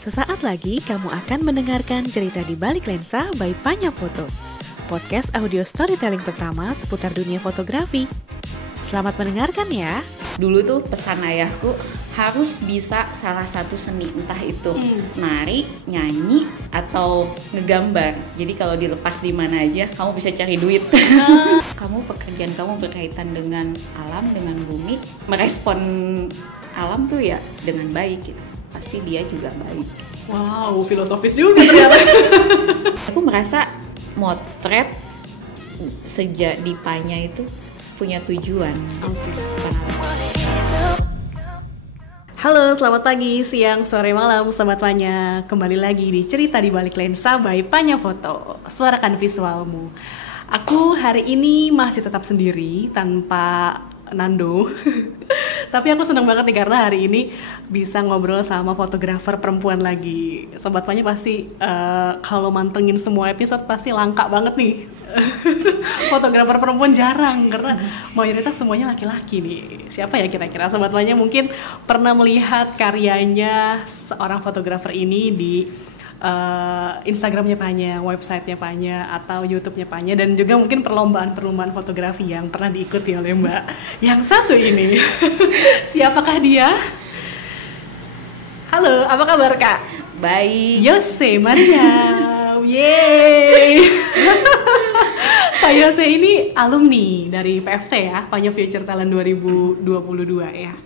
Sesaat lagi kamu akan mendengarkan cerita di balik lensa by Panya Foto, podcast audio storytelling pertama seputar dunia fotografi. Selamat mendengarkan ya. Dulu tuh pesan ayahku harus bisa salah satu seni, entah itu nari, nyanyi, atau ngegambar. Jadi kalau dilepas di mana aja, kamu bisa cari duit. Pekerjaan kamu berkaitan dengan alam, dengan bumi, merespon alam tuh ya dengan baik gitu. Pasti dia juga baik. Wow, filosofis juga ternyata. Aku merasa motret sejak di Panya itu punya tujuan. Halo, selamat pagi, siang, sore, malam, sobat Panya. Kembali lagi di cerita di balik lensa by Panya Foto. Suarakan visualmu. Aku hari ini masih tetap sendiri tanpa Nando. Tapi aku senang banget nih karena hari ini bisa ngobrol sama fotografer perempuan lagi. Sobat Panya pasti kalau mantengin semua episode pasti langka banget nih. Fotografer perempuan jarang karena mayoritas semuanya laki-laki nih. Siapa ya kira-kira? Sobat Panya mungkin pernah melihat karyanya seorang fotografer ini di Instagramnya Panya, websitenya Panya, atau YouTube-nya Panya, dan juga mungkin perlombaan fotografi yang pernah diikuti oleh Mbak yang satu ini. Siapakah dia? Halo, apa kabar Kak? Baik. Yose Maria. Yeay. Kak Yose ini alumni dari PFT ya, Panya Future Talent 2022 ya.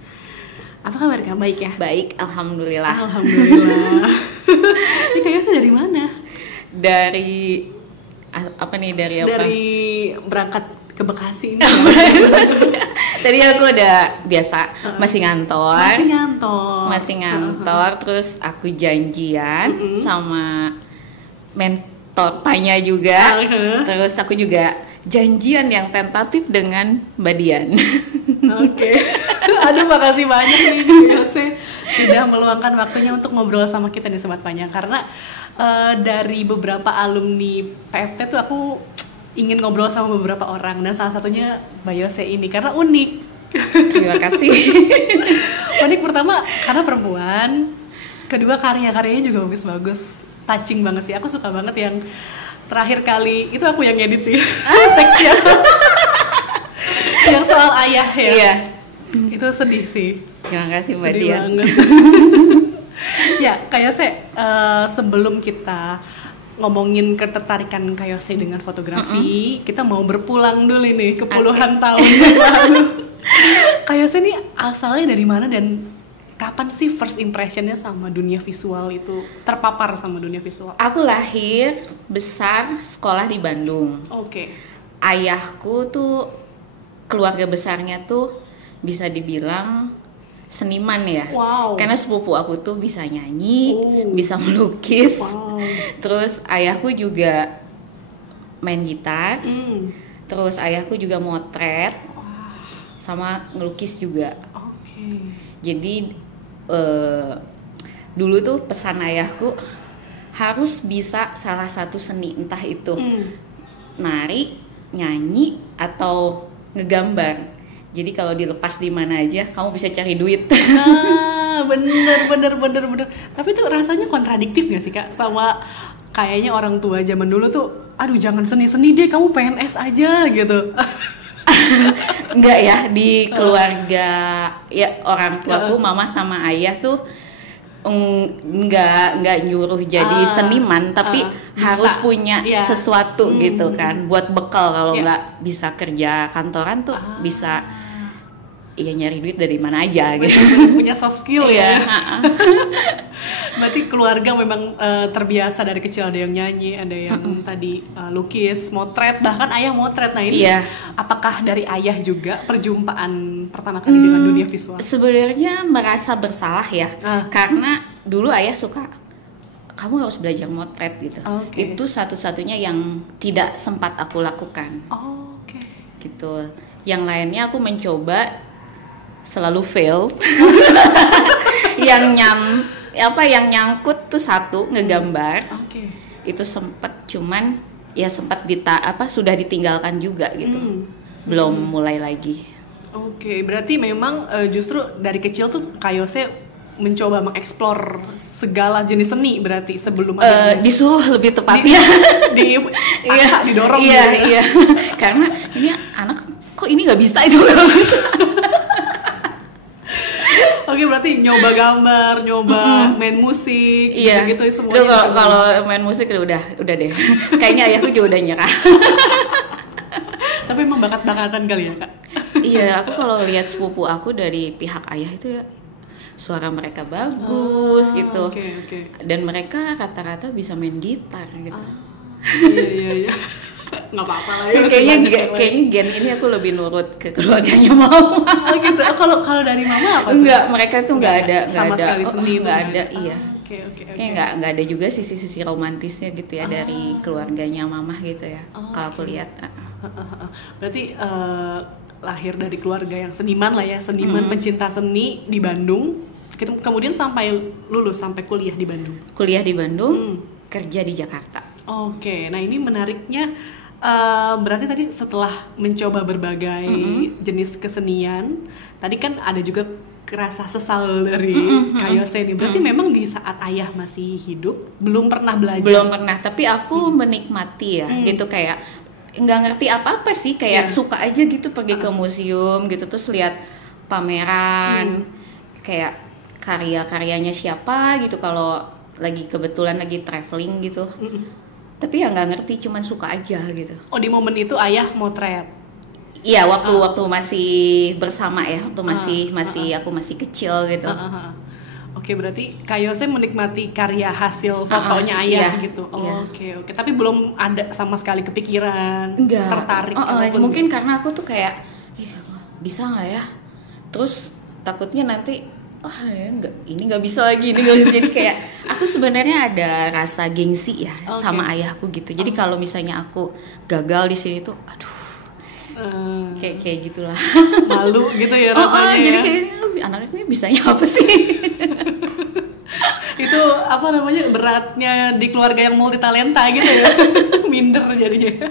Apa kabar Kak? Baik ya? Baik, alhamdulillah. Alhamdulillah. Ini Kak Yose dari mana? Dari apa? Dari berangkat ke Bekasi ini. Tadi aku udah biasa masih ngantor. Terus aku janjian sama mentor Panya juga. Terus aku juga janjian yang tentatif dengan Mbak Dian. Oke. Aduh, makasih banyak nih Yose sudah meluangkan waktunya untuk ngobrol sama kita di Sobat Panya, karena dari beberapa alumni PFT tuh aku ingin ngobrol sama beberapa orang, dan salah satunya Mbak Yose ini karena unik. Terima kasih. Unik pertama karena perempuan, kedua karya-karyanya juga bagus-bagus, touching banget sih. Aku suka banget yang terakhir kali itu aku yang edit sih teksnya. Yang soal ayah ya. Iya. Itu sedih sih. Terima kasih Mbak Sedih Dian. banget. Ya, Kak Yose, sebelum kita ngomongin ketertarikan Kak Yose dengan fotografi, kita mau berpulang dulu nih ke puluhan tahun yang lalu. Kak Yose ini asalnya dari mana dan kapan sih first impressionnya sama dunia visual itu, terpapar sama dunia visual? Aku lahir, besar, sekolah di Bandung. Oke. Ayahku tuh, keluarga besarnya tuh bisa dibilang seniman ya. Wow. Karena sepupu aku tuh bisa nyanyi, bisa melukis. Wow. Terus ayahku juga main gitar. Terus ayahku juga motret. Sama ngelukis juga. Oke. Jadi dulu tuh pesan ayahku harus bisa salah satu seni, entah itu nari, nyanyi, atau ngegambar. Jadi kalau dilepas di mana aja, kamu bisa cari duit. Bener. Tapi tuh rasanya kontradiktif gak sih Kak? Sama kayaknya orang tua zaman dulu tuh, aduh jangan seni-seni deh, kamu PNS aja gitu. Enggak ya, di keluarga ya orang tuaku, mama sama ayah tuh enggak nyuruh jadi seniman, tapi harus punya sesuatu gitu kan, buat bekal kalau enggak bisa kerja kantoran tuh bisa nyari duit dari mana aja gitu. Punya soft skill ya. Berarti keluarga memang terbiasa dari kecil, ada yang nyanyi, ada yang tadi lukis, motret, bahkan ayah motret. Nah ini apakah dari ayah juga perjumpaan pertama kali dengan dunia visual? Sebenarnya merasa bersalah ya, karena dulu ayah suka, kamu harus belajar motret gitu. Itu satu-satunya yang tidak sempat aku lakukan. Gitu. Yang lainnya aku mencoba, selalu fail. yang nyangkut tuh satu, ngegambar. Itu sempet, cuman ya sempat sudah ditinggalkan juga gitu. Belum mulai lagi. Berarti memang justru dari kecil tuh Kak Yose mencoba mengeksplor segala jenis seni berarti sebelum ada disuruh lebih tepatnya di paksa didorong gitu ya. Iya. Karena ini anak kok ini nggak bisa itu nggak bisa. Oke, berarti nyoba gambar, nyoba main musik, gitu semuanya. Kalau main musik udah deh. Kayaknya ayahku juga udah nyerah. Tapi emang bakat-bakatan kali ya, Kak? Iya, aku kalau lihat sepupu aku dari pihak ayah itu ya suara mereka bagus gitu. Okay. Dan mereka rata-rata bisa main gitar gitu. Iya. Nggak apa-apa lah ya. Kayaknya gen ini aku lebih nurut ke keluarganya mama. Gitu. Kalau dari mama apa? Enggak, mereka tuh nggak ada sama sekali seni itu. Nggak ada, iya. Oke. Kayak nggak ada juga sisi romantisnya gitu ya dari keluarganya mama gitu ya. Kalau aku lihat. Berarti lahir dari keluarga yang seniman lah ya, seniman pencinta seni di Bandung. Kemudian sampai lulus, sampai kuliah di Bandung. Kuliah di Bandung, kerja di Jakarta. Oke, nah ini menariknya berarti tadi setelah mencoba berbagai jenis kesenian, tadi kan ada juga kerasa sesal dari Kak Yose nih. Berarti memang di saat ayah masih hidup belum pernah belajar. Belum pernah, tapi aku menikmati ya, gitu kayak nggak ngerti apa-apa sih, kayak suka aja gitu pergi ke museum gitu terus lihat pameran, kayak karya-karyanya siapa gitu kalau lagi kebetulan lagi traveling gitu. Tapi ya nggak ngerti, cuman suka aja gitu. Oh, di momen itu ayah motret? Iya, waktu masih bersama ya, waktu aku masih kecil gitu. Oke, berarti Kak Yose menikmati karya hasil fotonya ayah gitu. Oke. Tapi belum ada sama sekali kepikiran, tertarik. Mungkin karena aku tuh kayak, bisa nggak ya? Terus takutnya nanti, ini nggak bisa lagi, Jadi kayak aku sebenarnya ada rasa gengsi ya sama ayahku gitu. Jadi kalau misalnya aku gagal di sini tuh, kayak gitulah. Malu gitu ya rasanya. Jadi kayaknya anaknya ini bisanya apa sih? Itu apa namanya, beratnya di keluarga yang multi talenta gitu ya. Minder jadinya.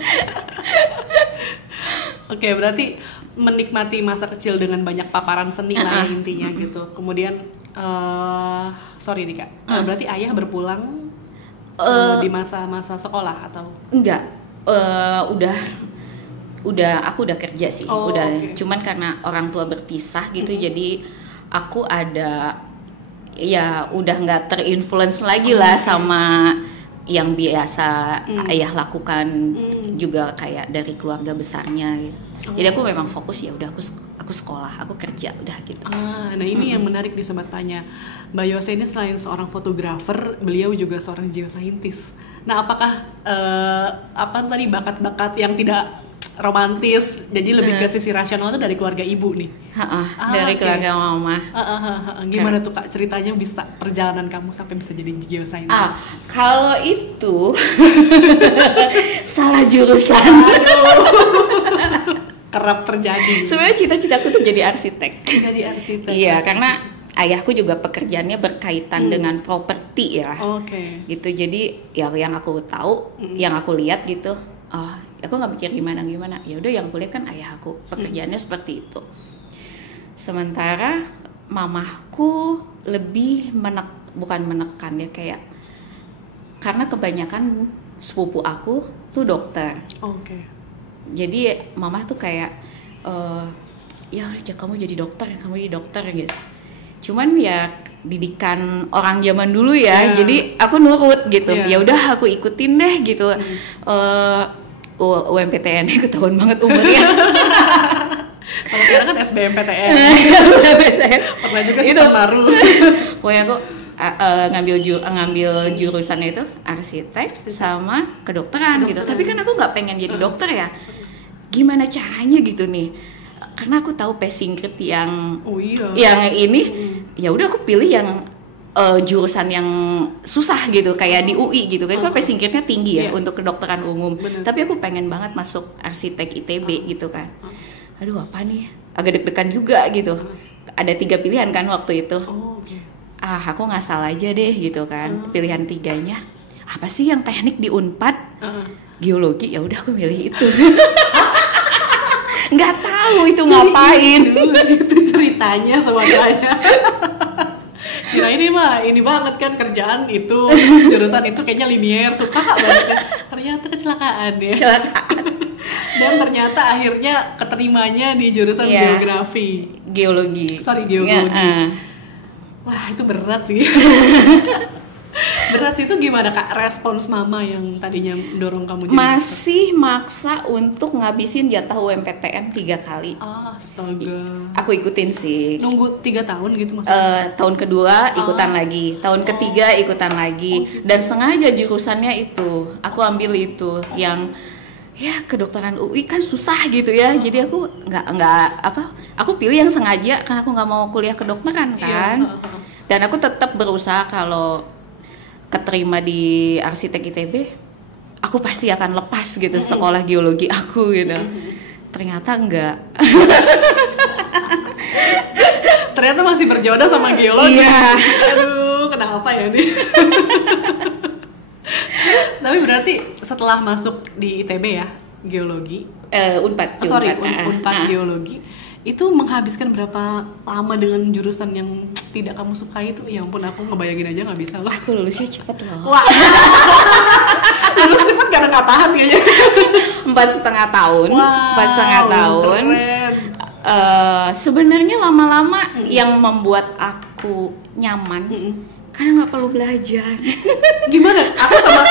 Oke, berarti menikmati masa kecil dengan banyak paparan seni lah intinya gitu. Kemudian sorry nih Kak, berarti ayah berpulang di masa-masa sekolah atau enggak? Aku udah kerja sih, Cuman karena orang tua berpisah gitu, jadi aku udah nggak terinfluence lagi lah sama yang biasa ayah lakukan, juga kayak dari keluarga besarnya gitu. Jadi aku memang fokus ya udah aku sekolah, aku kerja udah gitu. Nah ini yang menarik di Sobat Tanya. Mbak Yose ini selain seorang fotografer, beliau juga seorang geoscientist. Nah apakah tadi bakat-bakat yang tidak romantis, jadi lebih ke sisi rasional itu dari keluarga ibu nih? Dari keluarga mama. Gimana tuh Kak ceritanya bisa perjalanan kamu sampai bisa jadi geoscientist? Kalau itu salah jurusan. Kerap terjadi. Sebenarnya cita-citaku tuh jadi arsitek. Jadi arsitek. Iya, karena ayahku juga pekerjaannya berkaitan dengan properti ya. Gitu, jadi yang aku tahu, yang aku lihat gitu. Aku nggak mikir gimana, ya udah yang kuliah kan ayah aku pekerjaannya seperti itu. Sementara mamahku lebih bukan menekan ya, kayak karena kebanyakan sepupu aku tuh dokter. Jadi mamah tuh kayak ya kamu jadi dokter gitu. Cuman ya didikan orang zaman dulu ya, jadi aku nurut gitu. Ya udah aku ikutin deh gitu. UMPTN ketahuan banget umurnya. Kalau sekarang kan SBMPTN. Pernah juga sih baru. Pokoknya aku ngambil jurusannya itu arsitek sama kedokteran gitu. Tapi kan aku nggak pengen jadi dokter ya. Gimana caranya gitu nih? Karena aku tahu passing grade yang ini, ya udah aku pilih yang jurusan yang susah gitu, kayak di UI gitu kan, passing grade-nya tinggi ya untuk kedokteran umum. Tapi aku pengen banget masuk arsitek ITB gitu kan. Aduh apa nih, agak deg-degan juga gitu. Ada 3 pilihan kan waktu itu. Aku ngasal aja deh gitu kan. Pilihan 3-nya apa sih yang teknik di Unpad? Geologi, ya udah aku milih itu. Nggak tahu itu ngapain. Itu ceritanya semuanya. Kira ini mah ini banget kan kerjaan itu, jurusan itu kayaknya linier, suka banget kan. Ternyata kecelakaan ya. Kecelakaan. Dan ternyata akhirnya keterimanya di jurusan geografi. Geologi. Wah, itu berat sih. Berat itu gimana Kak respons mama yang tadinya dorong kamu jadi masih maksa untuk ngabisin jatah UMPTN 3 kali. Astaga. Aku ikutin sih. Nunggu 3 tahun gitu maksudnya? Tahun kedua ikutan lagi, tahun ketiga ikutan lagi, dan sengaja jurusannya itu aku ambil itu yang ya kedokteran UI kan susah gitu ya. Jadi aku aku pilih yang sengaja karena aku nggak mau kuliah kedokteran kan. Dan aku tetap berusaha kalau keterima di arsitek ITB, aku pasti akan lepas gitu sekolah geologi aku gitu. Ternyata enggak. Ternyata masih berjodoh sama geologi. Iya. Aduh, kenapa ya nih? Tapi berarti setelah masuk di ITB ya, geologi, Unpad geologi, itu menghabiskan berapa lama dengan jurusan yang tidak kamu sukai itu? Ya ampun, aku ngebayangin aja nggak bisa loh. Aku lulusnya cepet loh. Wah. Lulus cepet karena nggak tahan kayaknya. 4,5 tahun. Wow, 4,5 tahun. Sebenarnya lama-lama yang membuat aku nyaman. Karena nggak perlu belajar. Gimana?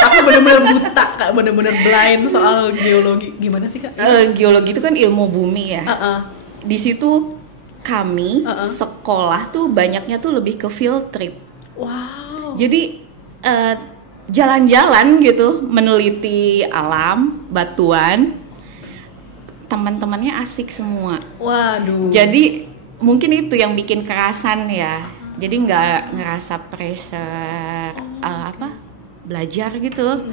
Aku benar-benar buta Kak, benar-benar blind soal geologi. Gimana sih Kak? Geologi itu kan ilmu bumi ya. Di situ kami sekolah tuh banyaknya tuh lebih ke field trip. Wow. Jadi jalan-jalan gitu, meneliti alam, batuan. Teman-temannya asik semua. Waduh. Jadi mungkin itu yang bikin kerasan ya. Jadi nggak ngerasa pressure belajar gitu.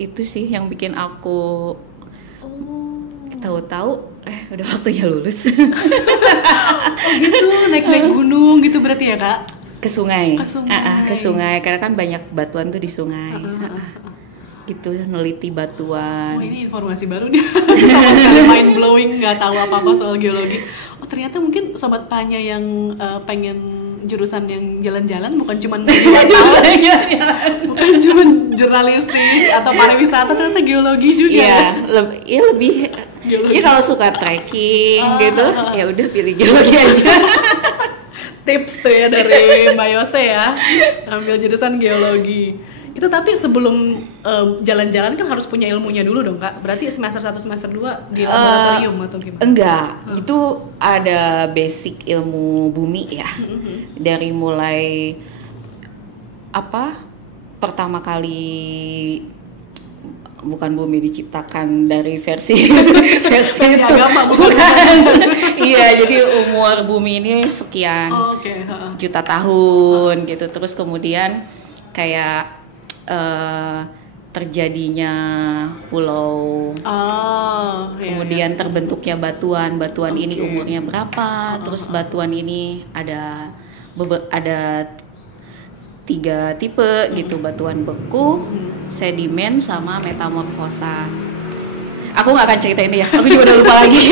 Itu sih yang bikin aku tahu-tahu udah waktunya lulus. Gitu, naik gunung gitu berarti ya Kak? Ke sungai. Ke sungai karena kan banyak batuan tuh di sungai. Gitu, neliti batuan. Ini informasi baru dia. Sama sekali mind blowing, nggak tahu apa-apa soal geologi. Ternyata mungkin sobat Panya yang pengen jurusan yang jalan-jalan bukan cuma bukan cuma jurnalistik atau pariwisata, ternyata geologi juga. Iya, lebih geologi. Ya kalau suka trekking gitu, ya udah pilih geologi aja. Tips tuh ya dari Mbak Yose ya, ambil jurusan geologi. Itu tapi sebelum jalan-jalan kan harus punya ilmunya dulu dong Kak. Berarti semester 1 semester 2 di laboratorium atau gimana? Enggak, itu ada basic ilmu bumi ya. Dari mulai pertama kali bukan bumi diciptakan dari versi agama bukan. Iya, jadi umur bumi ini sekian juta tahun gitu. Terus kemudian kayak terjadinya pulau, kemudian terbentuknya batuan ini umurnya berapa, terus batuan ini ada 3 tipe gitu, batuan beku, sedimen, sama metamorfosa. Aku nggak akan cerita ini ya, aku juga udah lupa lagi.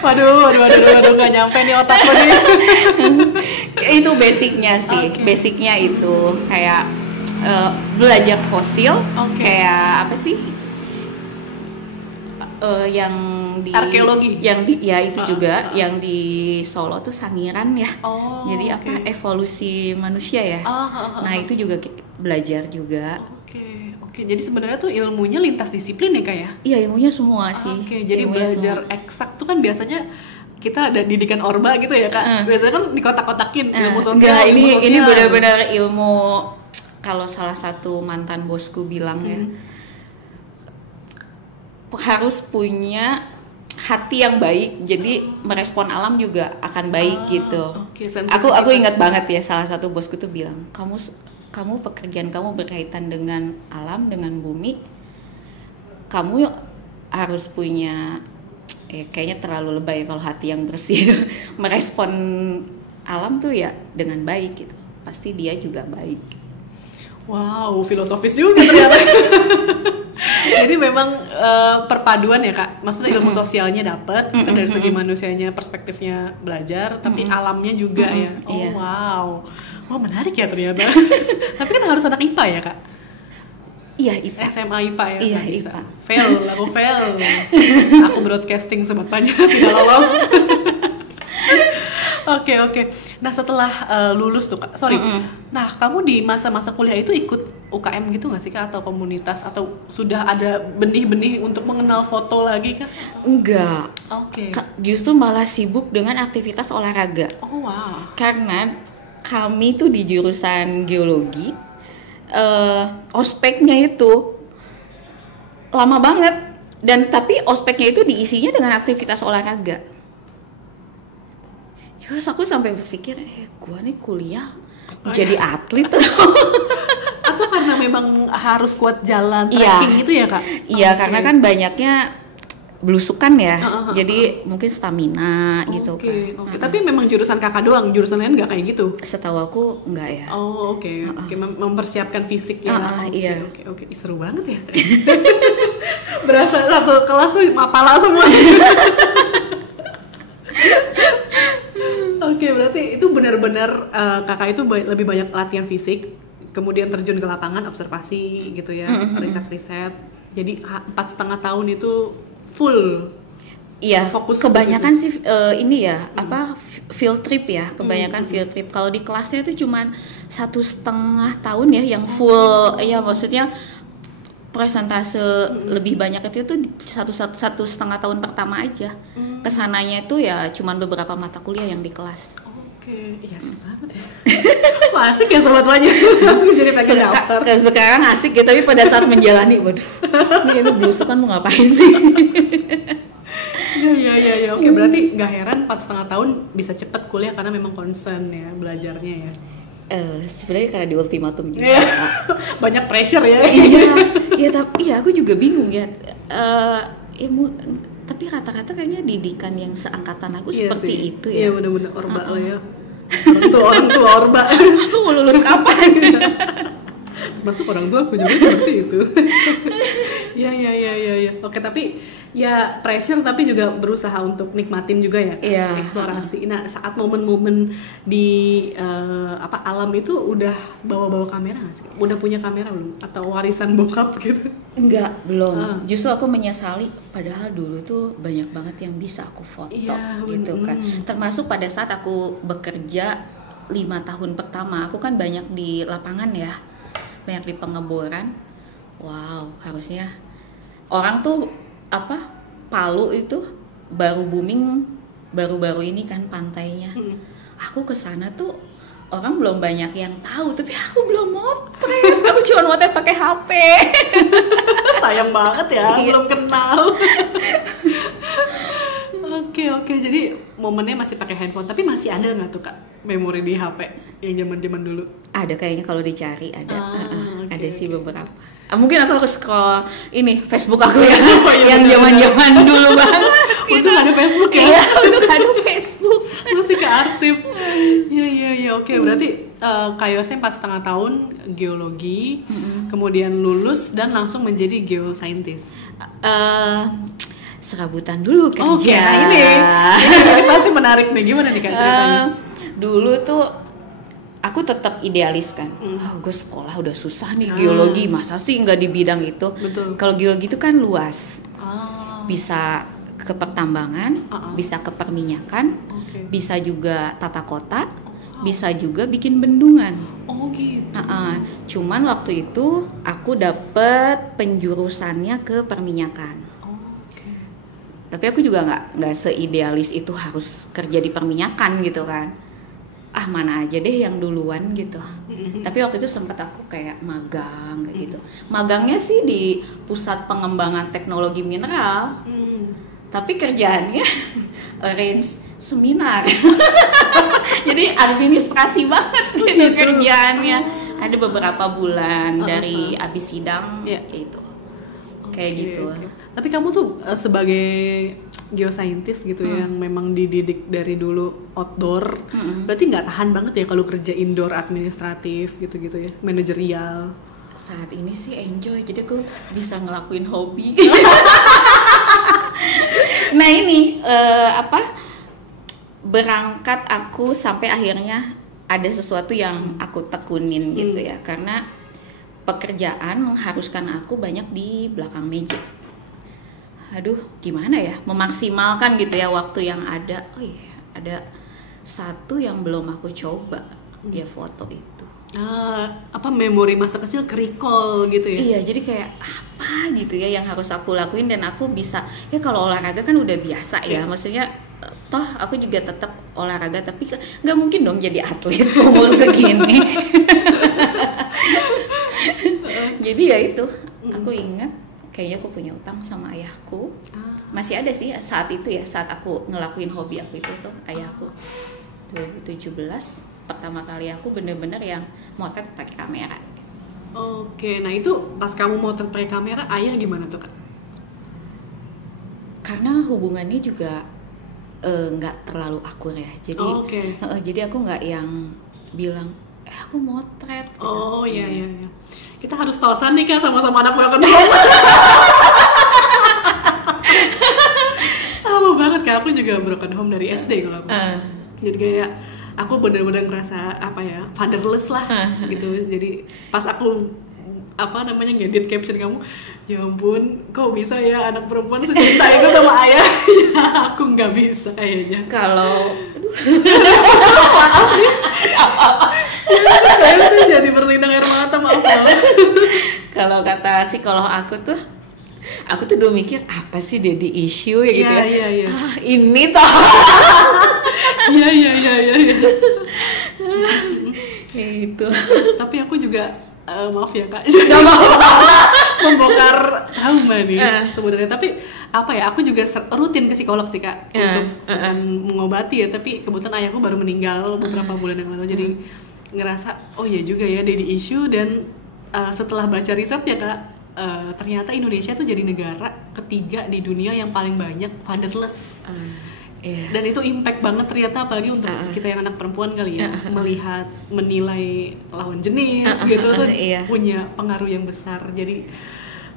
Waduh, nggak nyampe nih otakku nih. Itu basicnya sih, basicnya itu kayak belajar fosil, kayak apa sih? Yang di arkeologi, itu juga yang di Solo tuh Sangiran ya. Jadi evolusi manusia ya. Nah itu juga belajar juga. Oke, jadi sebenarnya tuh ilmunya lintas disiplin ya Kak ya? Iya, ilmunya semua sih. Jadi ilmunya belajar eksak tuh kan biasanya kita ada didikan orba gitu ya Kak. Biasanya kan dikotak-kotakin ilmu sosial. Ini benar-benar ilmu. Kalau salah satu mantan bosku bilang ya, harus punya hati yang baik, jadi merespon alam juga akan baik gitu. Aku ingat banget ya, salah satu bosku tuh bilang, kamu pekerjaan kamu berkaitan dengan alam, dengan bumi, kamu harus punya, kayaknya terlalu lebay kalau hati yang bersih. Merespon alam tuh ya dengan baik gitu, pasti dia juga baik. Wow, filosofis juga ternyata. Jadi memang perpaduan ya Kak. Maksudnya ilmu sosialnya dapat, dari segi manusianya, perspektifnya belajar, tapi alamnya juga ya. Oh iya. wow. Wah menarik ya ternyata. Tapi kan harus anak IPA ya Kak? Iya, IPA. SMA IPA ya? Iya, Nggak bisa. IPA. Fail, aku fail. Aku broadcasting Sobat Panya, tidak lolos. Oke. Nah setelah lulus tuh Kak, sorry. Nah kamu di masa-masa kuliah itu ikut UKM gitu nggak sih Kak? Atau komunitas? Atau sudah ada benih-benih untuk mengenal foto lagi Kak? Enggak. Oke. Justru malah sibuk dengan aktivitas olahraga. Oh wow. Karena kami tuh di jurusan geologi, ospeknya itu lama banget. Dan tapi ospeknya itu diisinya dengan aktivitas olahraga. Terus aku sampai berpikir, gua nih kuliah jadi atlet Atau karena memang harus kuat jalan trekking gitu ya Kak? Iya, karena kan banyaknya belusukan ya, jadi mungkin stamina gitu kan. Oke. Tapi memang jurusan Kakak doang, jurusan lain nggak kayak gitu? Setahu aku enggak ya. Oh oke. Mempersiapkan fisik ya. Iya. Oke. Seru banget ya. Berasa satu kelas tuh mapala semua. Oke, berarti itu benar-benar Kakak itu lebih banyak latihan fisik, kemudian terjun ke lapangan, observasi gitu ya, riset-riset. Jadi 4,5 tahun itu full. Iya, fokus. Kebanyakan sih ini ya, field trip ya, kebanyakan field trip. Kalau di kelasnya itu cuman 1,5 tahun ya, yang full, ya maksudnya presentase lebih banyak itu satu setengah tahun pertama aja. Kesananya itu ya cuman beberapa mata kuliah yang di kelas. Oke, iya asik banget ya. Wah, asik ya Sobat Panya. Aku jadi pengen daftar. Sekarang asik ya, tapi pada saat menjalani, waduh, ini belusukan mau ngapain sih? Iya. Oke, berarti nggak heran 4,5 tahun bisa cepet kuliah karena memang concern ya belajarnya ya. Sebenarnya karena di ultimatum juga. Banyak pressure ya. Iya, aku juga bingung ya. Tapi rata-rata kayaknya didikan yang seangkatan aku seperti sih. itu ya. Iya benar-benar orba lah ya. Orang tua orba. Aku mau lulus kapan? Masuk orang tua aku juga seperti itu. Iya. Oke, tapi ya pressure tapi juga berusaha untuk nikmatin juga ya, eksplorasi. Nah, saat momen-momen di alam itu udah bawa kamera nggak sih? Udah punya kamera belum? Atau warisan bokap gitu? Enggak, belum. Justru aku menyesali, padahal dulu tuh banyak banget yang bisa aku foto gitu kan. Termasuk pada saat aku bekerja 5 tahun pertama, aku kan banyak di lapangan ya, banyak di pengeboran. Wow, harusnya orang tuh Palu itu baru booming baru-baru ini kan pantainya. Aku kesana tuh orang belum banyak yang tahu, tapi aku belum motret. Aku cuma motret pakai HP. Sayang banget ya, belum kenal. Oke, jadi momennya masih pakai handphone, tapi masih ada nggak tuh Kak memori di HP yang zaman-zaman dulu? Ada kayaknya, kalau dicari ada. Ada sih beberapa. Mungkin aku harus scroll ini Facebook aku ya, yang zaman-zaman dulu banget. Untuk ada Facebook ya? Iya, untuk ada Facebook. Masih ke arsip. Iya. Oke, berarti Kak Yose 4,5 tahun geologi, kemudian lulus dan langsung menjadi geoscientist. Serabutan dulu kerja. Oke, nah ini pasti menarik nih. Gimana nih Kak ceritanya? Dulu tuh aku tetap idealis kan. Gue sekolah udah susah nih geologi, masa sih nggak di bidang itu? Betul. Kalau geologi itu kan luas. Bisa ke pertambangan, bisa ke perminyakan, bisa juga tata kota, bisa juga bikin bendungan. Oh gitu. Cuman waktu itu aku dapet penjurusannya ke perminyakan. Tapi aku juga nggak seidealis itu harus kerja di perminyakan gitu kan. Mana aja deh yang duluan gitu. Tapi waktu itu sempat aku kayak magang kayak gitu. Magangnya sih di pusat pengembangan teknologi mineral. Tapi kerjaannya arrange seminar. Jadi administrasi banget gitu kerjaannya. Ada beberapa bulan dari abis sidang itu. Kayak gitu. Tapi kamu tuh sebagai geoscientist gitu yang memang dididik dari dulu outdoor, berarti nggak tahan banget ya kalau kerja indoor administratif gitu-gitu ya, manajerial. saat ini sih enjoy, jadi aku bisa ngelakuin hobi. Nah ini berangkat aku sampai akhirnya ada sesuatu yang aku tekunin gitu ya, karena pekerjaan mengharuskan aku banyak di belakang meja. Aduh, gimana ya memaksimalkan gitu ya waktu yang ada. Oh iya, ada satu yang belum aku coba, ya foto itu. Memori masa kecil ke-recall gitu ya? Iya, jadi kayak apa gitu ya yang harus aku lakuin, dan aku bisa ya, kalau olahraga kan udah biasa ya, maksudnya toh aku juga tetap olahraga, tapi nggak mungkin dong jadi atlet umur segini. Jadi ya itu, aku ingat kayaknya aku punya utang sama ayahku. Masih ada sih saat itu ya, saat aku ngelakuin hobi aku itu tuh, ayahku 2017 pertama kali aku bener-bener yang motret pakai kamera. Oke, nah itu pas kamu motret pakai kamera, ayah gimana tuh Kak? Karena hubungannya juga nggak terlalu akur ya, jadi jadi aku nggak yang bilang aku motret. Oh iya. Kita harus tosan nih Kak, sama-sama anak broken home. Sama banget Kak, aku juga broken home dari SD kalau aku. Jadi kayak aku benar-benar ngerasa fatherless lah gitu. Jadi pas aku ngedit caption kamu, ya ampun kok bisa ya anak perempuan secinta itu sama ayah. Ya aku nggak bisa kayaknya. Kalau saya jadi berlinang air mata, maaf. Kalau kata psikolog aku tuh dulu mikir apa sih daddy issue ya gitu ya. Iya. Ini toh. Iya. Kayak gitu. Tapi aku juga maaf ya Kak, Gak apa-apa. membongkar trauma nih sebenarnya. Tapi aku juga rutin ke psikolog sih Kak, untuk mengobati ya. Tapi kebetulan ayahku baru meninggal beberapa bulan yang lalu, jadi ngerasa oh iya juga ya daddy issue. Dan setelah baca riset ya Kak, ternyata Indonesia tuh jadi negara ketiga di dunia yang paling banyak fatherless. Dan itu impact banget ternyata, apalagi untuk kita yang anak perempuan kali ya, menilai lawan jenis gitu tuh punya pengaruh yang besar. Jadi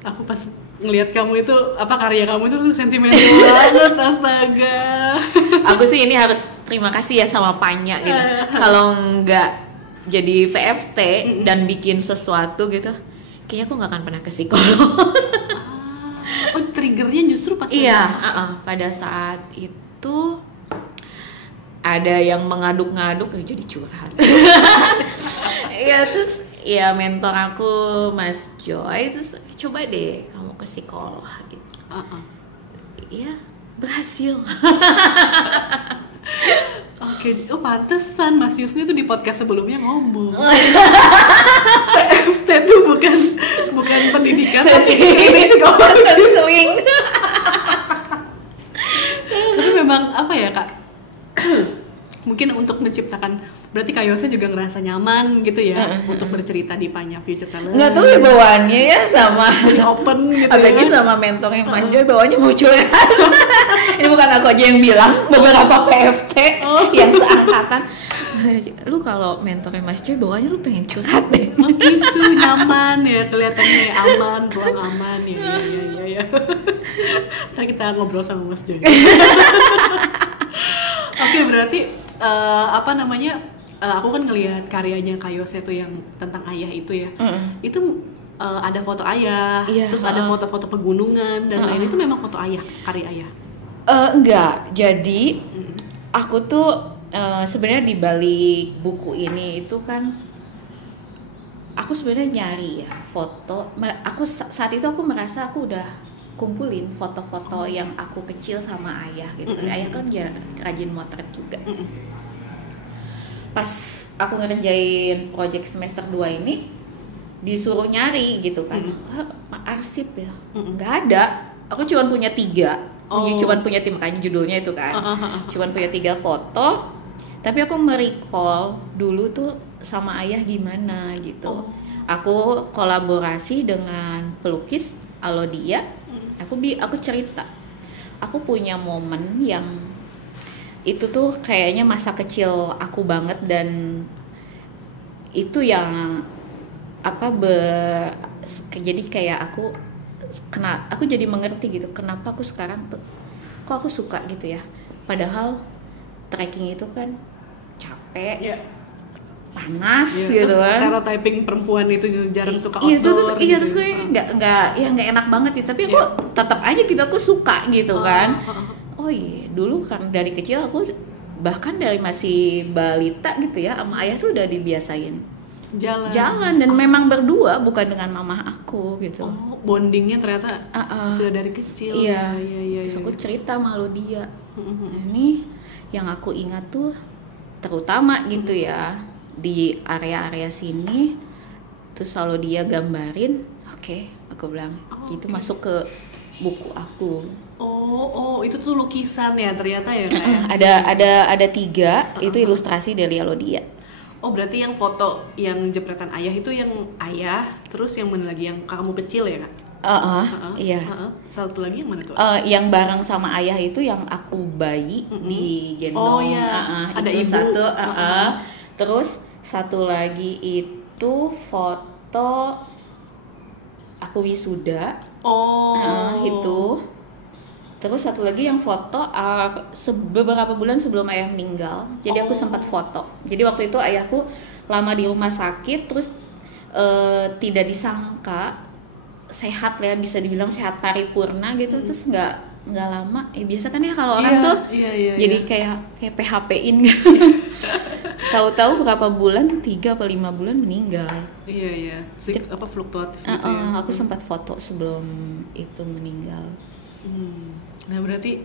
aku pas ngelihat kamu itu karya kamu itu sentimental banget, astaga. Aku sih ini harus terima kasih ya sama Panya gitu. Kalau nggak jadi VFT dan bikin sesuatu gitu, kayaknya aku nggak akan pernah ke psikolog. Triggernya justru pas pada saat itu ada yang mengaduk-ngaduk jadi curhat. Iya, terus ya mentor aku Mas Joy terus coba deh kamu ke psikolog gitu. Iya, berhasil. Oke, pantesan Mas Yusni tuh di podcast sebelumnya ngomong. PFT tuh bukan pendidikan, ini konseling. Tapi memang Kak? Mungkin untuk menciptakan, berarti Kak Yose juga ngerasa nyaman gitu ya untuk bercerita di Panya Future Talent. Nggak tahu ya bawaannya ya sama open gitu. Apalagi sama mentornya Mas Joy bawaannya mau curhat. Ini bukan aku aja yang bilang, beberapa PFT yang seangkatan. Lu kalau mentornya Mas Joy bawaannya lu pengen curhat deh. Gitu, nyaman ya, kelihatannya aman, ruang aman ya. Ntar kita ngobrol sama Mas Joy. Oke, berarti aku kan ngelihat karyanya Kak Yose tuh yang tentang ayah itu ya. Itu ada foto ayah, terus ada foto-foto pegunungan dan lain, itu memang foto ayah, karya ayah. Enggak, jadi aku tuh sebenarnya di balik buku ini itu kan aku sebenarnya nyari ya foto. Aku saat itu aku merasa aku udah kumpulin foto-foto yang aku kecil sama ayah gitu. Ayah kan rajin motret juga. Pas aku ngerjain project semester 2 ini disuruh nyari gitu kan. Arsip ya, nggak ada. Aku cuma punya 3. Cuman punya makanya judulnya itu kan. Cuman punya 3 foto. Tapi aku merecall dulu tuh sama ayah gimana gitu. Aku kolaborasi dengan pelukis Alodia. Aku cerita. Aku punya momen yang itu tuh kayaknya masa kecil aku banget, dan itu yang jadi kayak aku jadi mengerti gitu kenapa aku sekarang tuh kok aku suka gitu ya, padahal trekking itu kan capek, panas gitu terus kan. Stereotyping perempuan itu jarang suka outdoor. Terus gue nggak enak banget gitu, tapi aku tetap aja gitu, aku suka gitu kan. Oh iya, dulu kan dari kecil aku bahkan dari masih balita gitu ya, sama ayah tuh udah dibiasain jalan dan memang berdua, bukan dengan mama aku gitu. Bondingnya ternyata sudah dari kecil. Iya. Terus aku cerita malu dia. Ini yang aku ingat tuh terutama gitu ya, di area-area sini terus selalu dia gambarin. Aku bilang itu masuk ke buku aku. Itu tuh lukisan ya ternyata ya. Ada 3 itu ilustrasi dari Alodia. Berarti yang foto yang jepretan ayah itu yang ayah, terus yang mana lagi yang kamu kecil ya Kak? Iya. Satu lagi yang mana tuh? Yang bareng sama ayah itu yang aku bayi di gendong. Ada itu ibu. Satu. Terus satu lagi itu foto aku wisuda. Itu. Terus satu lagi yang foto beberapa bulan sebelum ayah meninggal. Jadi aku sempat foto. Jadi waktu itu ayahku lama di rumah sakit, terus tidak disangka sehat ya, bisa dibilang sehat paripurna gitu. Terus nggak lama. Biasa kan ya kalau orang tuh jadi kayak PHP-in gitu. Tahu-tahu berapa bulan, 3 atau 5 bulan meninggal. Iya. Fluktuatif gitu ya. Aku sempat foto sebelum itu meninggal. Nah berarti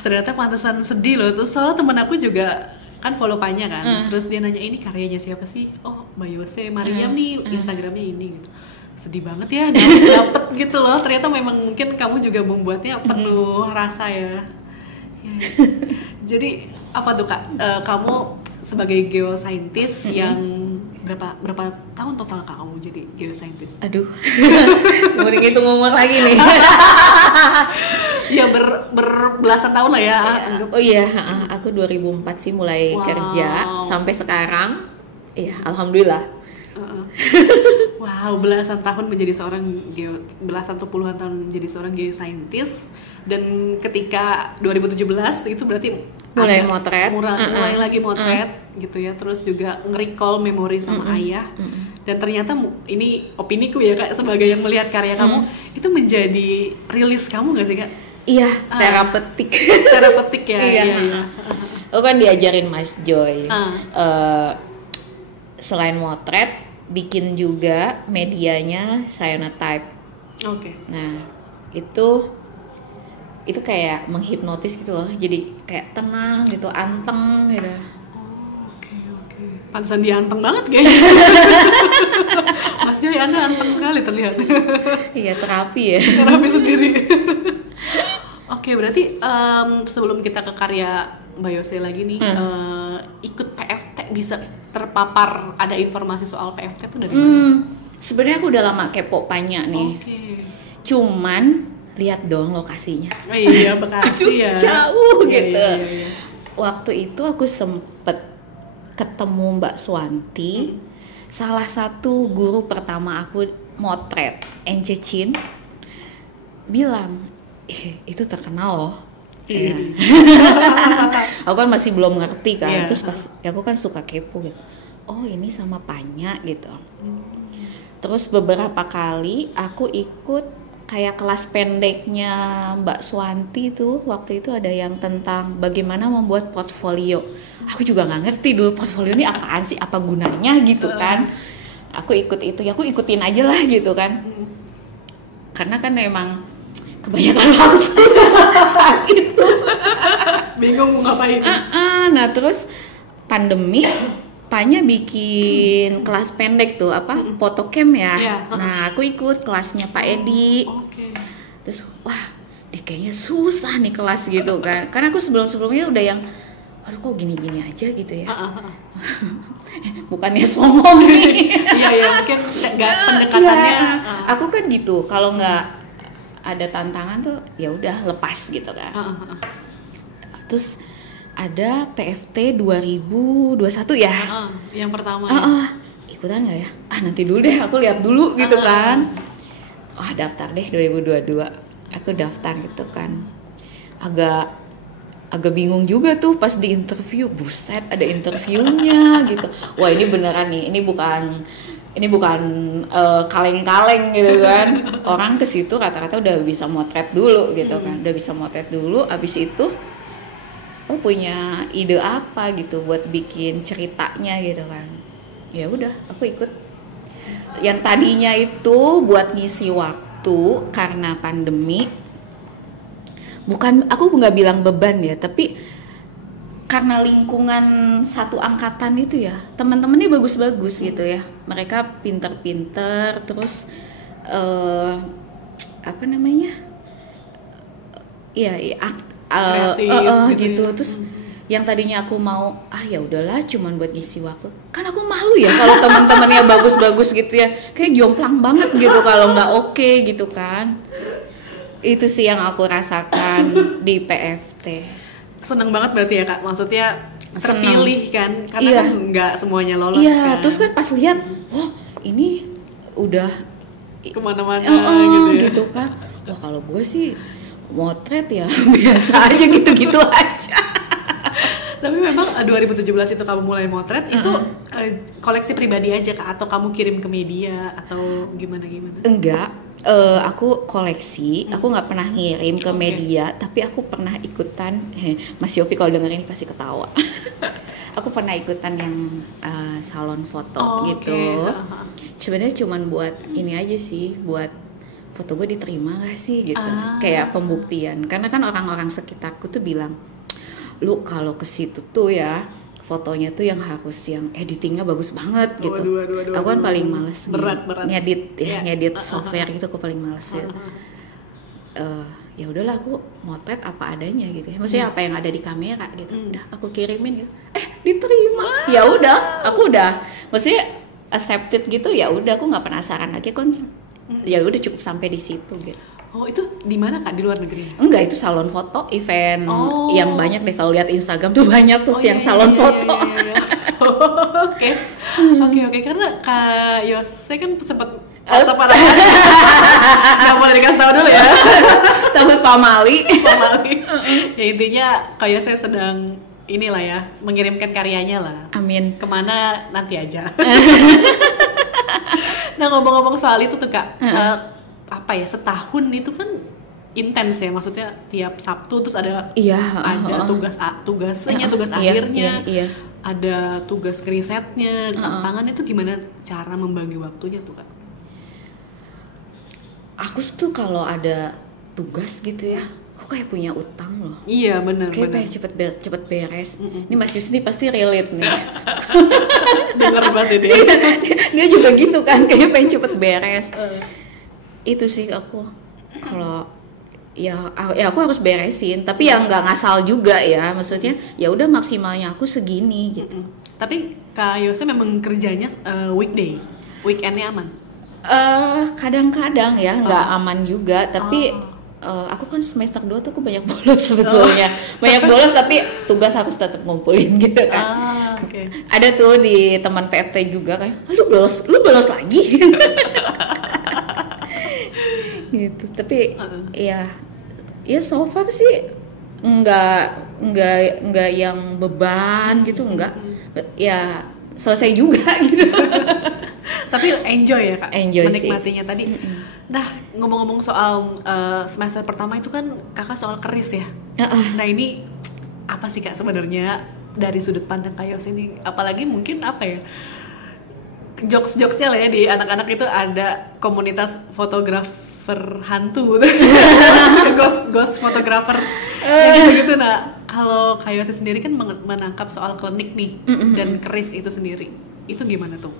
ternyata pantesan sedih loh. Terus soalnya temen aku juga kan follow Panya kan, terus dia nanya ini karyanya siapa sih? Mbak Yose Mariam nih, Instagramnya ini gitu. Sedih banget ya dapet gitu loh. Ternyata memang mungkin kamu juga membuatnya penuh rasa ya. Jadi apa tuh Kak, kamu sebagai geoscientist yang berapa tahun total kamu jadi geoscientist? Aduh, mau ngitung umur lagi nih. Ya berbelasan tahun lah ya. Aku 2004 sih mulai kerja sampai sekarang. Iya, alhamdulillah. Wow, belasan tahun menjadi seorang belasan atau puluhan tahun menjadi seorang geoscientist. Dan ketika 2017 itu berarti mulai motret, mulai lagi motret gitu ya, terus juga nge-recall memori sama ayah. Dan ternyata ini opiniku ya Kak, sebagai yang melihat karya kamu, itu menjadi rilis kamu gak sih Kak? Iya, terapeutik. Terapeutik ya. Iya. Aku kan diajarin Mas Joy. Selain motret, bikin juga medianya cyanotype. Nah, itu kayak menghipnotis gitu loh, jadi kayak tenang gitu, anteng gitu. Pantesan dia anteng banget kayaknya. Mas Joy, Anda anteng sekali terlihat. Iya, terapi ya. Terapi sendiri. Berarti sebelum kita ke karya Mbak Yose lagi nih, ikut PFT bisa terpapar, ada informasi soal PFT tuh dari mana? Sebenarnya aku udah lama kepo Panya nih. Cuman lihat dong lokasinya. Iya, Bekasi ya. Jauh gitu. Iya. Waktu itu aku sempet ketemu Mbak Swanti, salah satu guru pertama aku motret, Ence Chin, bilang, itu terkenal loh. Aku kan masih belum ngerti kan, terus pas aku kan suka kepo gitu. Ini sama Panya gitu. Terus beberapa kali aku ikut kayak kelas pendeknya Mbak Swanti tuh, waktu itu ada yang tentang bagaimana membuat portfolio. Aku juga nggak ngerti dulu portfolio ini apaan sih, apa gunanya gitu kan. Aku ikut itu, aku ikutin aja lah gitu kan. Karena kan emang kebanyakan waktu saat itu. Bingung mau ngapain. Nah terus pandemi, Panya bikin kelas pendek tuh, photocam ya. Nah aku ikut kelasnya Pak Edi. Terus dia kayaknya susah nih kelas gitu kan. Karena aku sebelumnya udah yang, aduh kok gini-gini aja gitu ya. Bukannya sombong nih. Iya mungkin pendekatannya. Aku kan gitu, kalau nggak ada tantangan tuh ya udah lepas gitu kan. Terus ada PFT 2021 ya. Yang pertama. ikutan nggak ya? Nanti dulu deh, aku lihat dulu gitu kan. Daftar deh 2022. Aku daftar gitu kan. Agak bingung juga tuh pas di interview. Buset, ada interviewnya gitu. Wah, ini beneran nih. Ini bukan kaleng-kaleng gitu kan. Orang ke situ rata-rata udah bisa motret dulu gitu kan. Udah bisa motret dulu, abis itu punya ide apa gitu buat bikin ceritanya gitu kan. Ya udah, aku ikut. Yang tadinya itu buat ngisi waktu karena pandemi. Aku nggak bilang beban ya, tapi karena lingkungan satu angkatan itu ya, teman-temannya bagus-bagus gitu ya. Mereka pinter-pinter, terus apa namanya? Kreatif gitu. Terus yang tadinya aku mau ya udahlah cuman buat ngisi waktu, kan aku malu ya kalau teman-temannya bagus-bagus gitu ya, kayak jomplang banget gitu kalau nggak oke gitu kan. Itu sih yang aku rasakan di PFT. Seneng banget berarti ya Kak, maksudnya terpilih kan, karena kan nggak semuanya lolos kan. Terus kan pas lihat, ini udah kemana-mana gitu kan. Wah, kalau gue sih motret ya biasa aja gitu-gitu aja. Tapi memang 2017 itu kamu mulai motret itu koleksi pribadi aja Kak, atau kamu kirim ke media atau gimana? Enggak, aku koleksi, aku nggak pernah ngirim ke media, tapi aku pernah ikutan. Mas Yopi kalau denger ini pasti ketawa. Aku pernah ikutan yang salon foto gitu. Sebenarnya cuman buat ini aja sih, buat foto gue diterima gak sih gitu, kayak pembuktian. Karena kan orang-orang sekitarku tuh bilang, lu kalau ke situ tuh ya fotonya tuh yang harus yang editingnya bagus banget gitu. Aku kan paling males berat. ngedit software gitu, aku paling males ya. Ya udahlah, aku motret apa adanya gitu ya. Maksudnya apa yang ada di kamera gitu. Udah aku kirimin gitu. Diterima. Ya udah, aku udah maksudnya accepted gitu, ya udah aku nggak penasaran lagi kan. Ya udah cukup sampai di situ gitu. Oh, itu di mana Kak? Di luar negeri? Enggak, itu salon foto, event yang banyak deh, kalau lihat Instagram tuh banyak tuh yang salon foto. Oke, karena Kak Yose kan sempat nggak boleh dikasih tahu dulu ya. Takut pamali. Ya intinya Kak Yose sedang inilah ya, mengirimkan karyanya lah. Amin. Kemana nanti aja. Nah, ngomong-ngomong soal itu tuh Kak, setahun itu kan intens ya, maksudnya tiap Sabtu terus ada tugasnya, tugas akhirnya, ada tugas risetnya, tangan itu gimana cara membagi waktunya tuh Kak? Aku tuh kalau ada tugas gitu ya, aku kayak punya utang loh. Iya, benar. Kayak pengen cepet beres. Ini Mas Yusni pasti relate nih. Dengar pasti dia. Dia juga gitu kan, kayak pengen cepet beres. Itu sih aku kalau ya aku harus beresin, tapi ya nggak ngasal juga ya, maksudnya ya udah maksimalnya aku segini gitu. Tapi Kak Yose memang kerjanya weekday, weekendnya aman? Kadang-kadang ya nggak aman juga, tapi aku kan semester 2 tuh aku banyak bolos sebetulnya. Banyak bolos tapi tugas harus tetap ngumpulin gitu kan. Ada tuh di teman PFT juga kan, lu bolos lagi. Gitu. Tapi ya so far sih enggak yang beban gitu, enggak. Ya selesai juga gitu. Tapi enjoy ya Kak, menikmatinya sih. Tadi. Nah, ngomong-ngomong soal semester pertama itu kan Kakak soal keris ya. Nah, ini apa sih Kak sebenarnya dari sudut pandang Kak Yose ini? Apalagi mungkin apa ya, jokes-jokesnya lah ya, di anak-anak itu ada komunitas fotografer hantu, ghost fotografer, gitu. Nah, kalau Kak Yose sendiri kan menangkap soal klinik nih dan keris itu sendiri, itu gimana tuh?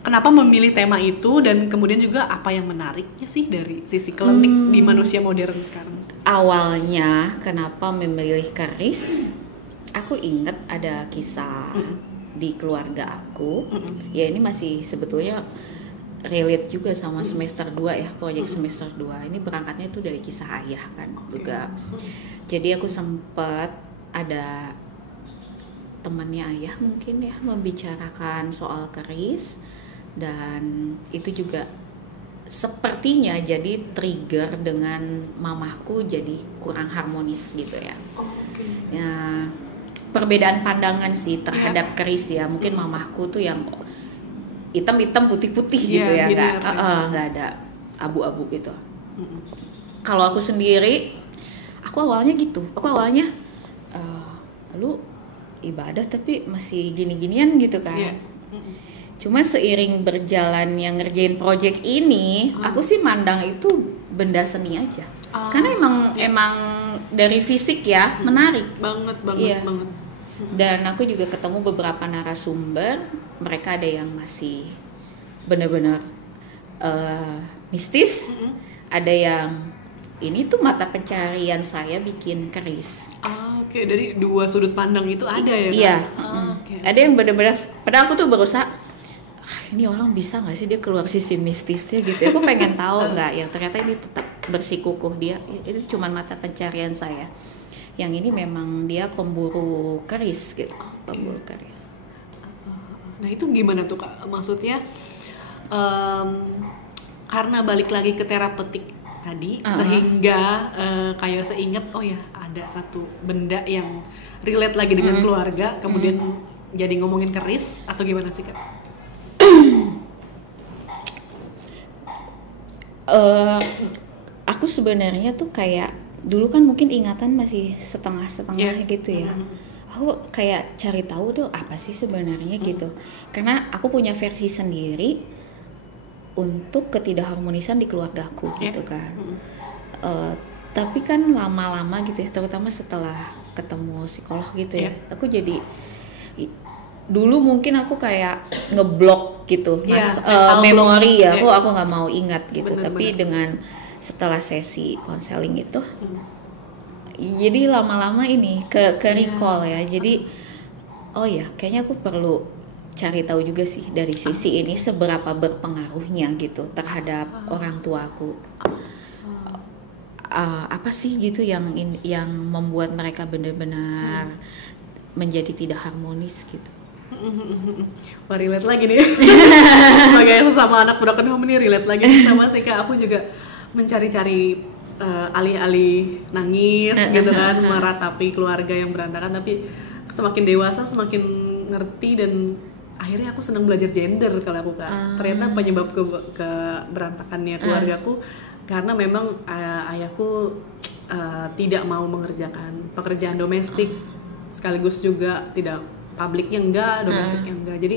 Kenapa memilih tema itu, dan kemudian juga apa yang menariknya sih dari sisi klinik di manusia modern sekarang? Awalnya kenapa memilih keris? Aku ingat ada kisah di keluarga aku. Ya ini masih sebetulnya relate juga sama semester 2 ya, proyek semester 2. Ini berangkatnya itu dari kisah ayah kan juga. Jadi aku sempat ada temannya ayah mungkin ya, membicarakan soal keris, dan itu juga sepertinya jadi trigger dengan mamahku jadi kurang harmonis gitu ya. Ya, perbedaan pandangan sih terhadap keris ya. Mungkin mamahku tuh yang hitam-hitam putih-putih gitu ya, nggak ada abu-abu gitu. Kalau aku sendiri, aku awalnya gitu. Aku awalnya lu ibadah tapi masih gini-ginian gitu kan. Cuma seiring berjalannya ngerjain project ini, aku sih mandang itu benda seni aja. Karena emang dari fisik ya menarik banget. Dan aku juga ketemu beberapa narasumber, mereka ada yang masih benar-benar mistis, ada yang ini tuh mata pencarian saya bikin keris. Oke, dari dua sudut pandang itu ada ya kan? Iya. Ada yang benar-benar, padahal aku tuh berusaha, ini orang bisa nggak sih dia keluar sisi mistisnya gitu? Aku pengen tahu nggak, yang ternyata ini tetap bersikukuh dia. Itu cuma mata pencarian saya. Yang ini memang dia pemburu keris gitu, pemburu keris. Nah itu gimana tuh Kak? Maksudnya karena balik lagi ke terapeutik tadi, sehingga kayak seinget, oh ya ada satu benda yang relate lagi dengan keluarga, kemudian jadi ngomongin keris, atau gimana sih Kak? Aku sebenarnya tuh kayak dulu kan mungkin ingatan masih setengah-setengah gitu ya. Aku kayak cari tahu tuh apa sih sebenarnya gitu. Karena aku punya versi sendiri untuk ketidakharmonisan di keluargaku gitu kan. Tapi kan lama-lama gitu ya, terutama setelah ketemu psikolog gitu ya, aku jadi dulu mungkin aku kayak ngeblok gitu memori ya, aku nggak mau ingat gitu. Tapi dengan setelah sesi konseling itu jadi lama-lama ini ke recall ya, jadi oh ya kayaknya aku perlu cari tahu juga sih dari sisi ini seberapa berpengaruhnya gitu terhadap orang tuaku. Apa sih gitu yang membuat mereka benar-benar menjadi tidak harmonis gitu. Wah, relate lagi nih. Sebagai sesama anak broken home nih, relate lagi sama sih Kak. Aku juga mencari-cari alih-alih nangis gitu kan, meratapi keluarga yang berantakan. Tapi semakin dewasa semakin ngerti, dan akhirnya aku senang belajar gender kalau aku Kak. Ternyata penyebab keberantakannya keluargaku karena memang ayahku tidak mau mengerjakan pekerjaan domestik, sekaligus juga tidak publiknya enggak, domestiknya enggak. Jadi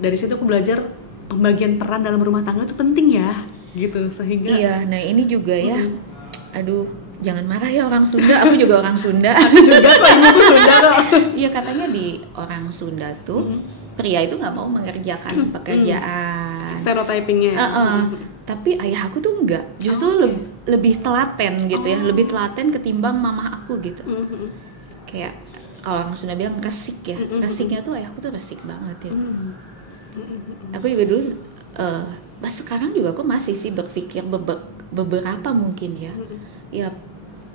dari situ aku belajar pembagian peran dalam rumah tangga itu penting ya gitu, sehingga nah ini juga ya, aduh jangan marah ya orang Sunda, aku juga orang Sunda. Aku juga ibuku Sunda kok. Iya, katanya di orang Sunda tuh pria itu nggak mau mengerjakan pekerjaan. Stereotypingnya. Tapi ayah aku tuh enggak, justru lebih telaten gitu ya, lebih telaten ketimbang mama aku gitu. Kayak kalau orang Sunda bilang resik ya, resiknya tuh ayahku tuh resik banget ya. Aku juga dulu, sekarang juga aku masih sih berpikir beberapa mungkin ya, ya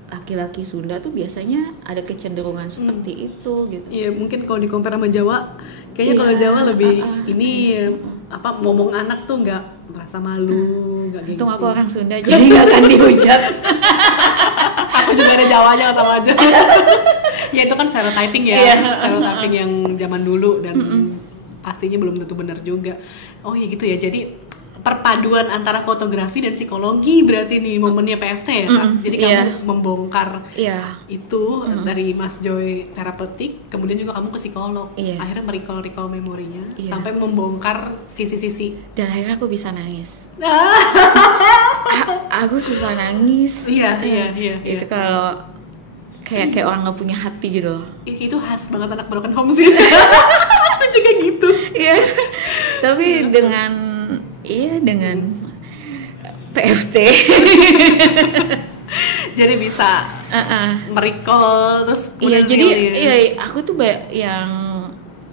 laki-laki Sunda tuh biasanya ada kecenderungan seperti itu gitu. Iya, mungkin kalau di compare sama Jawa, kayaknya kalau Jawa lebih ini ngomong anak tuh nggak merasa malu, nggak gengsi. Untung aku orang Sunda jadi nggak akan dihujat. Aku juga ada Jawanya, sama aja. Ya itu kan stereotyping ya, stereotyping yang zaman dulu, dan pastinya belum tentu benar juga. Oh ya gitu ya, jadi perpaduan antara fotografi dan psikologi berarti nih momennya PFT ya Kak. Jadi kamu membongkar itu dari Mas Joy terapeutik, kemudian juga kamu ke psikolog, akhirnya merecall memorinya sampai membongkar sisi-sisi, dan akhirnya aku bisa nangis. Aku susah nangis. Iya. Itu kalau kayak orang nggak punya hati gitu. Itu khas banget anak broken home sih. Aku juga gitu. Iya. Tapi dengan PFT jadi bisa merecall terus. Jadi aku tuh yang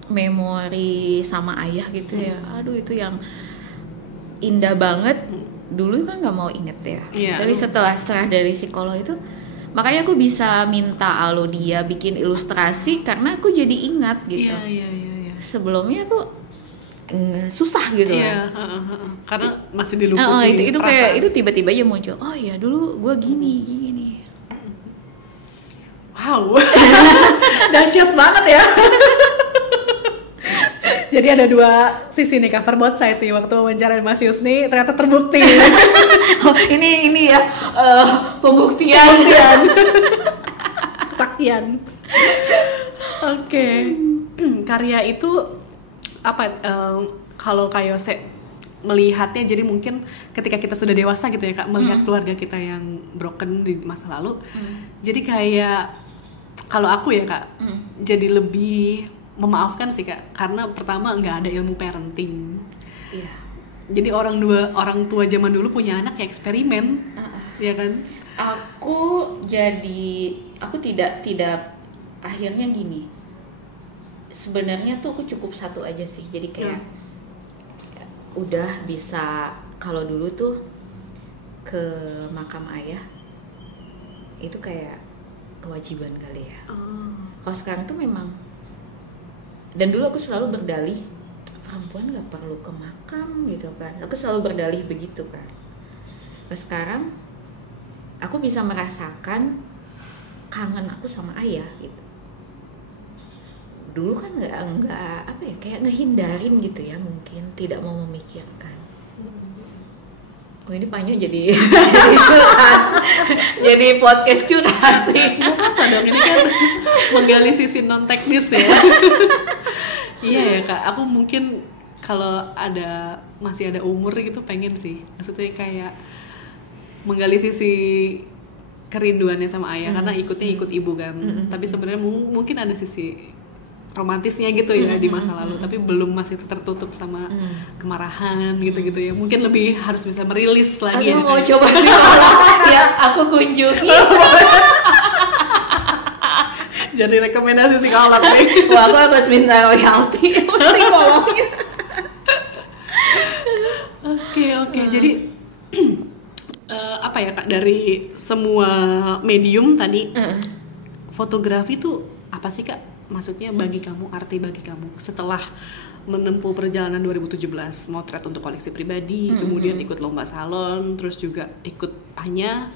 memori sama ayah gitu ya. Aduh itu yang indah banget. Dulu kan nggak mau inget ya. Tapi setelah dari psikolog itu Makanya aku bisa minta Alodia bikin ilustrasi karena aku jadi ingat gitu. Iya. Sebelumnya tuh susah gitu karena masih dilupain. Itu kayak itu tiba-tiba aja muncul. Oh ya dulu gue gini. Wow, dahsyat banget ya. Jadi ada dua sisi nih cover both side nih waktu wawancara Mas Yusni ternyata terbukti. Oh, ini ya pembuktian. Kesaksian. Oke. Karya itu apa kalau Kak Yose melihatnya, jadi mungkin ketika kita sudah dewasa gitu ya Kak, melihat keluarga kita yang broken di masa lalu, jadi kayak kalau aku ya Kak, jadi lebih memaafkan sih Kak, karena pertama nggak ada ilmu parenting. Iya. Jadi orang tua zaman dulu punya anak ya eksperimen, ya kan? Aku tidak akhirnya gini. Sebenarnya tuh aku cukup satu aja sih, jadi kayak udah bisa. Kalau dulu tuh ke makam ayah itu kayak kewajiban kali ya. Kalau sekarang tuh memang, dan dulu aku selalu berdalih perempuan nggak perlu ke makam gitu kan, aku selalu berdalih begitu kan. Sekarang aku bisa merasakan kangen aku sama ayah gitu. Dulu kan nggak apa ya, kayak ngehindarin gitu ya, mungkin tidak mau memikirkan. Oh ini Panyo jadi jadi podcast curhat nih. Nggak apa-apa dong, ini kan menggali sisi non teknis ya. Iya ya Kak, aku mungkin kalau masih ada umur gitu pengen sih, maksudnya kayak menggali sisi kerinduannya sama ayah, karena ikut ibu kan. Tapi sebenarnya mungkin ada sisi romantisnya gitu ya di masa lalu, tapi masih tertutup sama kemarahan gitu-gitu ya. Mungkin lebih harus bisa merilis lagi. Aku mau coba sih ya aku kunjungi. Jadi rekomendasi psikolog nih. Wah, aku harus minta royalti psikolognya. Oke. Jadi apa ya Kak, dari semua medium tadi, fotografi tuh apa sih Kak? Maksudnya arti bagi kamu setelah menempuh perjalanan 2017, motret untuk koleksi pribadi, kemudian ikut lomba salon, terus juga ikut Panya.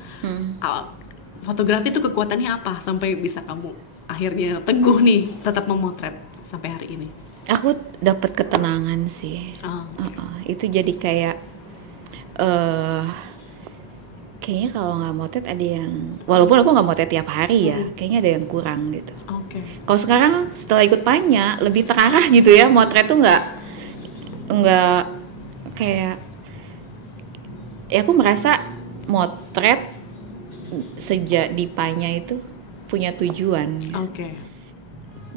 Fotografi itu kekuatannya apa sampai bisa kamu akhirnya teguh nih tetap memotret sampai hari ini? Aku dapat ketenangan sih. Itu jadi kayak kayaknya kalau nggak motret ada yang, walaupun aku nggak motret tiap hari ya, kayaknya ada yang kurang gitu. Kalau sekarang setelah ikut Panya lebih terarah gitu ya, motret tuh nggak kayak ya, aku merasa motret sejak di Panya itu punya tujuan.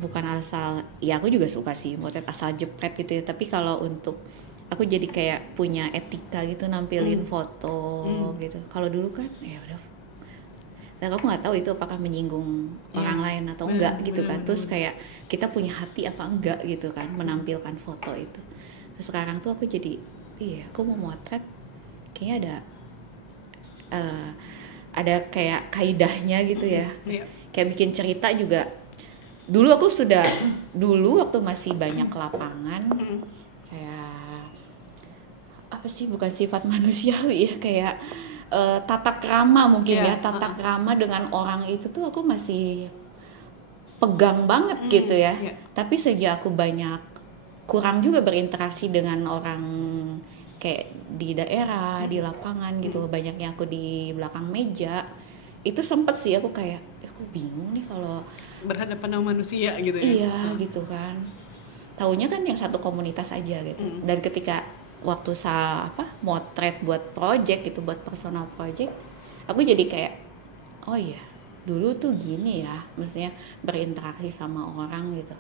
Bukan asal, ya aku juga suka sih motret asal jepret gitu ya, tapi kalau untuk aku jadi kayak punya etika gitu nampilin foto gitu. Kalau dulu kan ya udah, dan aku nggak tahu itu apakah menyinggung orang lain atau enggak gitu kan. Terus kayak kita punya hati apa enggak gitu kan menampilkan foto itu. Terus sekarang tuh aku jadi aku mau motret kayaknya ada kayak kaidahnya gitu ya. Kayak bikin cerita juga. Dulu waktu masih banyak lapangan, kayak apa sih, bukan sifat manusiawi ya, kayak tata krama mungkin ya, tata krama dengan orang itu tuh aku masih pegang banget gitu ya. Tapi sejak aku kurang juga berinteraksi dengan orang kayak di daerah, di lapangan gitu, banyaknya aku di belakang meja, itu sempet sih aku kayak aku bingung nih kalau berhadapan sama manusia gitu ya. Iya gitu kan, taunya kan yang satu komunitas aja gitu. Dan ketika waktu motret buat project gitu, buat personal project, aku jadi kayak oh iya dulu tuh gini ya, maksudnya berinteraksi sama orang gitu.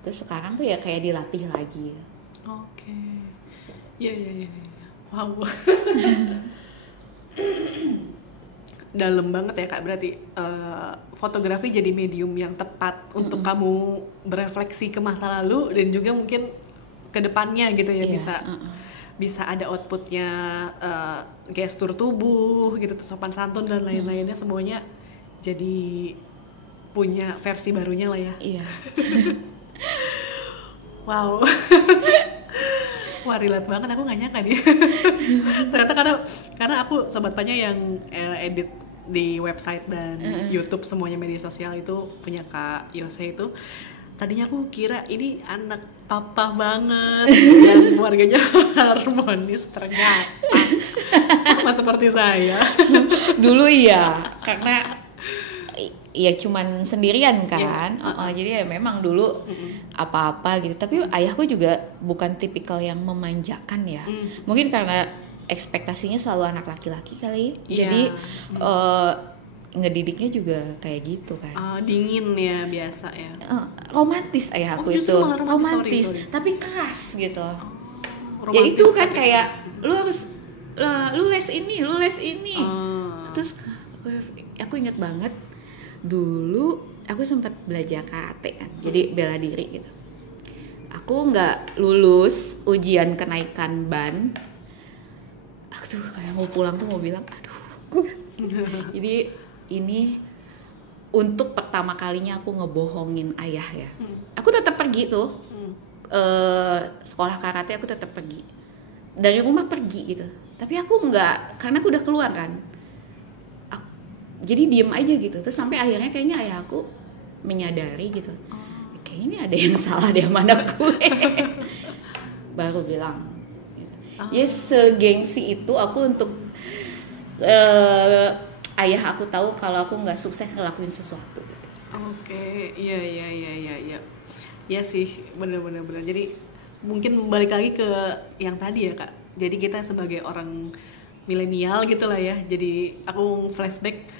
Terus sekarang tuh ya kayak dilatih lagi. Iya. Wow. Dalam banget ya Kak, berarti fotografi jadi medium yang tepat untuk kamu berefleksi ke masa lalu dan juga mungkin ke depannya gitu ya. Bisa ada outputnya, gestur tubuh gitu, sopan santun dan lain-lainnya, semuanya jadi punya versi barunya lah ya. Iya. Wow. Wah, relate banget, aku nggak nyangka nih. Ternyata karena aku sobat Panya yang edit di website dan YouTube semuanya media sosial itu punya Kak Yose itu. Tadinya aku kira ini anak papa banget yang keluarganya harmonis, ternyata sama seperti saya. Dulu iya, karena ya cuman sendirian kan, jadi ya memang dulu apa-apa gitu. Tapi ayahku juga bukan tipikal yang memanjakan ya. Mungkin karena ekspektasinya selalu anak laki-laki kali, jadi ngedidiknya juga kayak gitu kan. Dingin ya biasa ya. Romantis ayahku itu, romantis, sorry. Tapi keras gitu. Ya itu kan kayak lu harus lu les ini. Terus aku ingat banget dulu aku sempat belajar karate kan, jadi bela diri gitu. Aku nggak lulus ujian kenaikan ban. Aku tuh kayak mau pulang tuh mau bilang, aduh. Jadi ini untuk pertama kalinya aku ngebohongin ayah ya. Aku tetap pergi tuh sekolah karate, aku tetap pergi dari rumah pergi gitu. Tapi aku nggak, karena aku udah keluar kan. Jadi diem aja gitu. Terus sampai akhirnya kayaknya ayah aku menyadari gitu. Kayaknya ini ada yang salah di mana gue. Baru bilang. Ya segengsi itu aku untuk ayah aku tahu kalau aku nggak sukses ngelakuin sesuatu. Oke, iya. Ya sih, bener. Jadi mungkin balik lagi ke yang tadi ya Kak. Jadi kita sebagai orang milenial gitulah ya. Jadi aku flashback,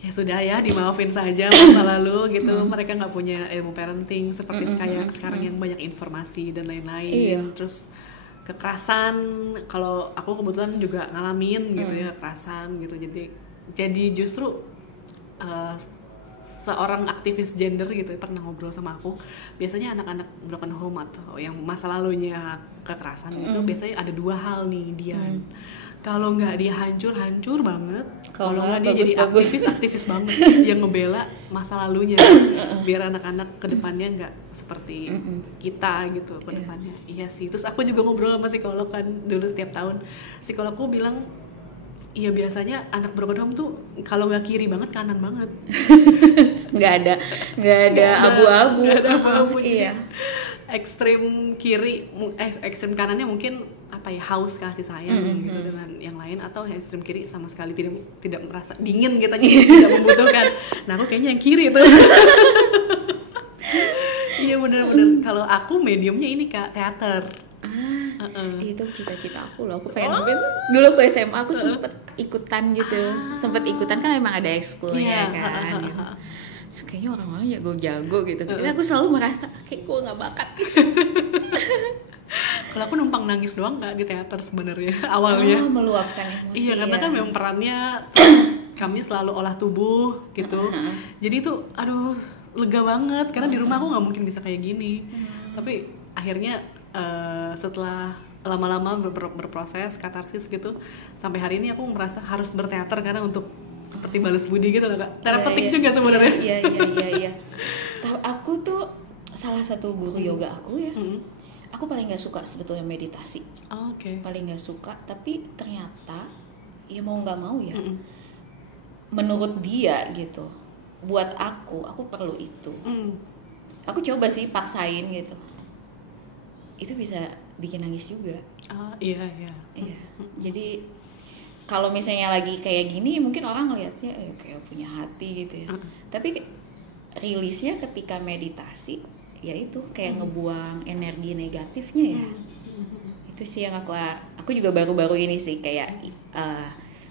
ya sudah ya, dimaafin saja masa lalu gitu. Mereka nggak punya ilmu parenting seperti sekarang yang banyak informasi dan lain-lain. Terus kekerasan, kalau aku kebetulan juga ngalamin gitu ya, kekerasan gitu. Jadi justru seorang aktivis gender gitu ya, pernah ngobrol sama aku, biasanya anak-anak broken home atau yang masa lalunya kekerasan itu biasanya ada dua hal nih, Dian. Kalau nggak dia hancur banget, kalau nggak dia jadi aktivis banget yang ngebela masa lalunya biar anak-anak kedepannya nggak seperti kita gitu kedepannya. Iya sih. Terus aku juga ngobrol sama psikolog kan dulu setiap tahun, psikologku bilang, iya biasanya anak broken home tuh kalau nggak kiri banget kanan banget. nggak ada abu-abu. Iya. Ekstrem kiri, ekstrem kanannya mungkin apa ya, haus kasih sayang gitu dengan yang lain, atau ekstrem kiri sama sekali tidak merasa dingin gitu, tidak membutuhkan. Nah aku kayaknya yang kiri tuh. Iya benar-benar. Kalau aku mediumnya ini Kak, teater. Itu cita-cita aku loh. Aku pengen dulu waktu SMA aku sempet ikutan gitu. Sempet ikutan kan memang ada ekskulnya kan. Gitu. So, kayaknya orang-orang jago-jago gitu. Jadi aku selalu merasa kayak gue nggak bakat gitu. Kalau aku numpang nangis doang Kak di teater sebenarnya awalnya. Meluapkan emosi. Iya, karena kan memang perannya kami selalu olah tubuh gitu. Jadi tuh aduh lega banget karena di rumah aku nggak mungkin bisa kayak gini. Tapi akhirnya setelah lama-lama berproses katarsis gitu, sampai hari ini aku merasa harus berteater karena untuk seperti balas budi gitu loh Kak. Tanda petik juga sebenarnya. Iya. Tahu aku tuh salah satu guru yoga aku ya. Aku paling nggak suka sebetulnya meditasi. Paling nggak suka, tapi ternyata ya mau nggak mau ya. Menurut dia gitu, buat aku perlu itu. Aku coba sih paksain gitu. Itu bisa bikin nangis juga. Iya. Jadi kalau misalnya lagi kayak gini mungkin orang ngelihatnya kayak punya hati gitu ya. Tapi rilisnya ketika meditasi ya itu kayak ngebuang energi negatifnya ya. Itu sih yang aku juga baru-baru ini sih kayak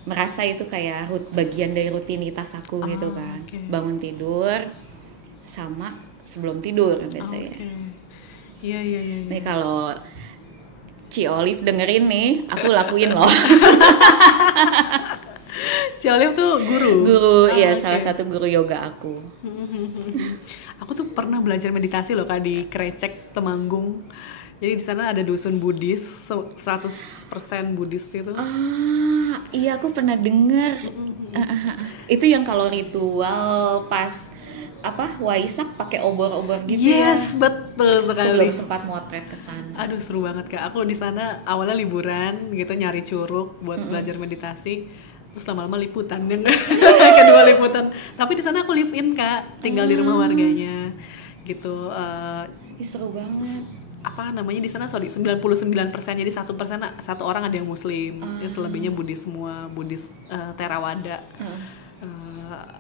merasa itu kayak bagian dari rutinitas aku gitu kan. Bangun tidur sama sebelum tidur biasanya. Iya. Nih kalau Ci Olive dengerin nih, aku lakuin loh. Si Olive tuh guru. Ya salah satu guru yoga aku. Aku tuh pernah belajar meditasi loh Kak di Krecek Temanggung. Jadi di sana ada dusun Buddhis, 100% Buddhis itu. Iya aku pernah denger. Itu yang kalau ritual pas Waisak pakai obor-obor gitu. Yes, betul sekali. Aku belum sempat motret ke sana. Aduh, seru banget Kak. Aku di sana awalnya liburan gitu, nyari curug buat belajar meditasi. Terus lama-lama liputan kan. Kedua liputan. Tapi di sana aku live in Kak, tinggal di rumah warganya gitu. Seru banget. Apa namanya di sana 99%, jadi 1% satu orang ada yang muslim, ya selebihnya Buddhis semua, Buddhis Theravada.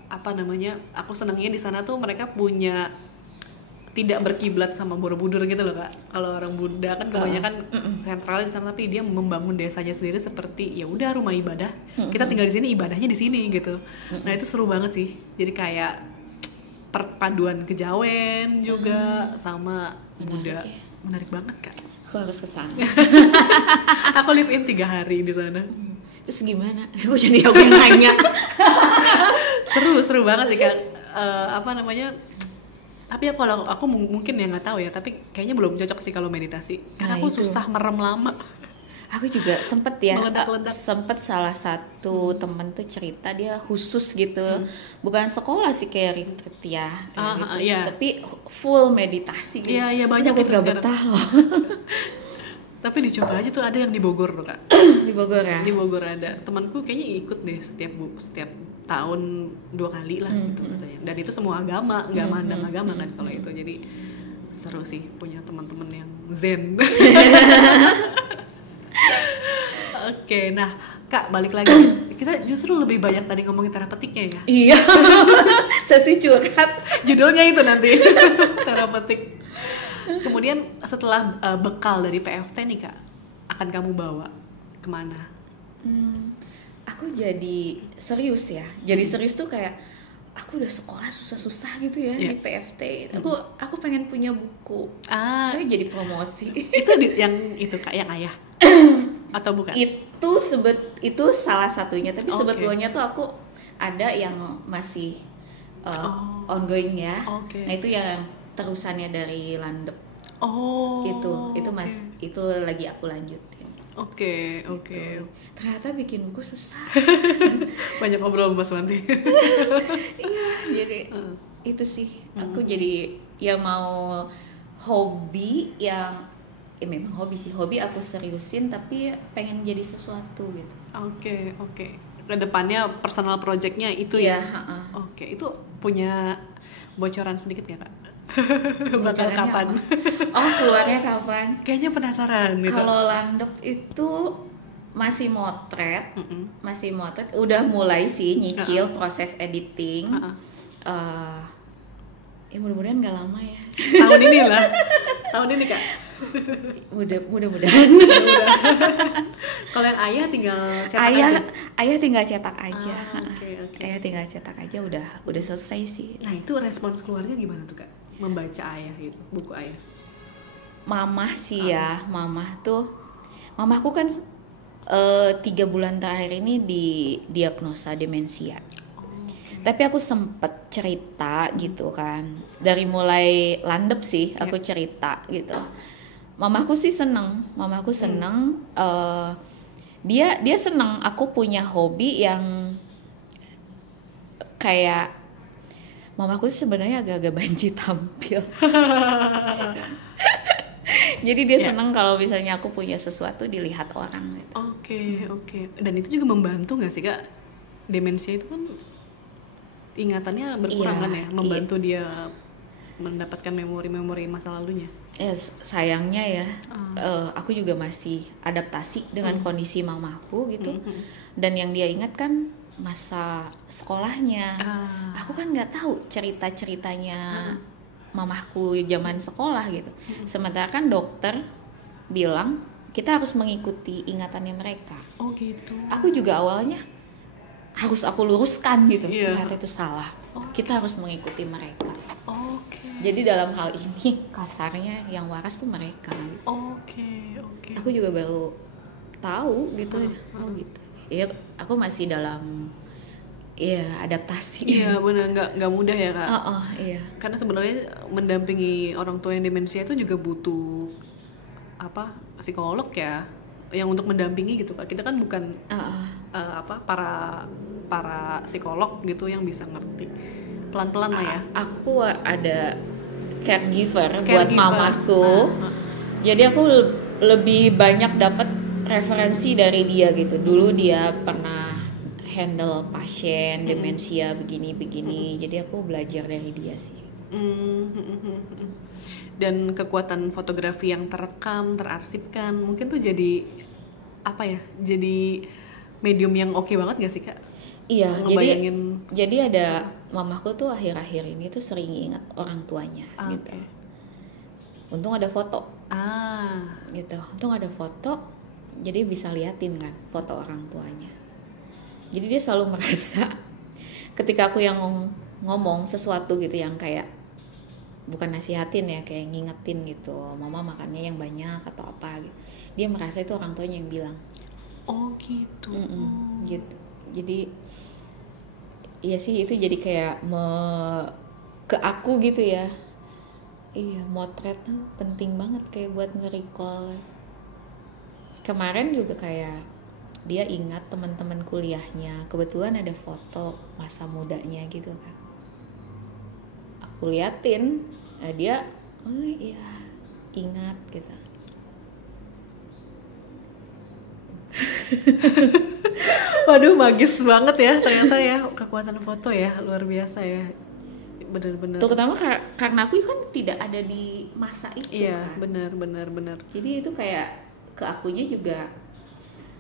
Apa namanya, aku senangnya di sana tuh mereka punya tidak berkiblat sama Borobudur gitu loh Kak. Kalau orang Buddha kan kebanyakan sentralnya di sana, tapi dia membangun desanya sendiri seperti ya udah rumah ibadah. Kita tinggal di sini, ibadahnya di sini gitu. Nah itu seru banget sih. Jadi kayak perpaduan kejawen juga sama Buddha. Menarik banget Kak. Aku harus ke sana. Aku live in 3 hari di sana. Terus gimana? Aku jadi aku yang nanya. Seru banget sih Kak. Apa namanya? Tapi aku mungkin ya nggak tahu ya. Tapi kayaknya belum cocok sih kalau meditasi. Karena aku susah merem lama. Aku juga sempet ya. Meledak-ledak. Sempet salah satu temen tuh cerita dia khusus gitu. Bukan sekolah sih kayak retreat ya. Gitu. Iya. Tapi full meditasi gitu. Iya banyak gitu. Gak betah loh. Tapi dicoba aja tuh, ada yang di Bogor loh Kak. Di Bogor ya? Di Bogor ada. Temanku kayaknya ikut deh setiap tahun 2 kali lah gitu katanya. Dan itu semua agama, nggak mandang agama kan kalau itu. Jadi seru sih punya teman-teman yang zen. Oke, nah Kak balik lagi. Kita justru lebih banyak tadi ngomongin terapeutiknya ya. Iya. Sesi curhat. Judulnya itu nanti. Terapeutik. Kemudian setelah bekal dari PFT nih Kak, akan kamu bawa kemana? Aku jadi serius ya. Jadi serius tuh kayak aku udah sekolah susah-susah gitu ya di PFT. Aku pengen punya buku. Tapi jadi promosi. Itu yang itu Kak, yang ayah? Atau bukan? Itu salah satunya. Tapi sebetulnya tuh aku ada yang masih ongoing ya. Nah itu yang terusannya dari Landep. Itu lagi aku lanjutin. Oke. Ternyata bikin buku susah. Banyak ngobrol Mas Wanti. Iya, jadi itu sih. Aku jadi ya mau hobi yang memang hobi sih. Hobi aku seriusin tapi pengen jadi sesuatu gitu. Oke. Kedepannya personal projectnya itu ya. Oke, itu punya bocoran sedikit nggak Kak? Bakal kapan? Keluarnya kapan? Kayaknya penasaran gitu. Kalau Landep itu masih motret, udah mulai sih nyicil proses editing. Ya mudah-mudahan nggak lama ya. Tahun ini Kak. Mudah-mudahan. Kalau yang ayah tinggal cetak aja. Ayah tinggal cetak aja. Okay. Ayah tinggal cetak aja udah selesai sih. Nah itu respons keluarga gimana tuh Kak? Membaca ayah gitu, buku ayah. Mamah sih ya, mamahku kan 3 bulan terakhir ini didiagnosa demensia. Tapi aku sempet cerita gitu kan, dari mulai Landep sih aku cerita gitu. Mamahku sih seneng, dia seneng aku punya hobi yang kayak mamaku sebenarnya agak-agak banci tampil. Jadi dia senang kalau misalnya aku punya sesuatu dilihat orang gitu. Oke. Dan itu juga membantu nggak sih Kak? Demensia itu kan ingatannya berkurang kan ya? Membantu dia mendapatkan memori-memori masa lalunya. Sayangnya ya, aku juga masih adaptasi dengan kondisi mamaku gitu. Dan yang dia ingat kan masa sekolahnya. Aku kan nggak tahu cerita-ceritanya mamahku zaman sekolah gitu. Sementara kan dokter bilang kita harus mengikuti ingatannya mereka. Oh gitu. Aku juga awalnya harus aku luruskan gitu. Ternyata itu salah. Kita harus mengikuti mereka. Jadi dalam hal ini kasarnya yang waras tuh mereka gitu. Aku juga baru tahu gitu. Gitu. Iya, aku masih dalam adaptasi. Iya benar, nggak mudah ya Kak. Iya. Karena sebenarnya mendampingi orang tua yang demensia itu juga butuh psikolog ya. yang untuk mendampingi gitu Kak. Kita kan bukan para psikolog gitu yang bisa ngerti. Pelan-pelan lah ya. Aku ada caregiver buat mamaku. Jadi aku lebih banyak dapat referensi dari dia gitu. Dulu dia pernah handle pasien demensia begini-begini. Jadi aku belajar dari dia sih. Dan kekuatan fotografi yang terekam, terarsipkan, mungkin tuh jadi apa ya? Jadi medium yang oke banget gak sih Kak? Iya, jadi ada mamaku tuh akhir-akhir ini tuh sering ingat orang tuanya gitu. Untung ada foto. Gitu. Untung ada foto, jadi bisa liatin kan foto orang tuanya. Jadi dia selalu merasa ketika aku yang ngomong sesuatu gitu yang kayak bukan nasihatin ya, kayak ngingetin gitu, mama makannya yang banyak atau apa gitu, dia merasa itu orang tuanya yang bilang. Gitu. Gitu. Jadi iya sih, itu jadi kayak ke aku gitu ya. Iya, motret tuh penting banget kayak buat nge-recall. Kemarin juga kayak dia ingat teman-teman kuliahnya, kebetulan ada foto masa mudanya gitu kan. Aku liatin, dia iya ingat gitu. Waduh, magis banget ya ternyata ya, kekuatan foto ya, luar biasa ya, benar-benar. Terutama karena aku kan tidak ada di masa itu. Iya, kan? benar. Jadi itu kayak ke akunya juga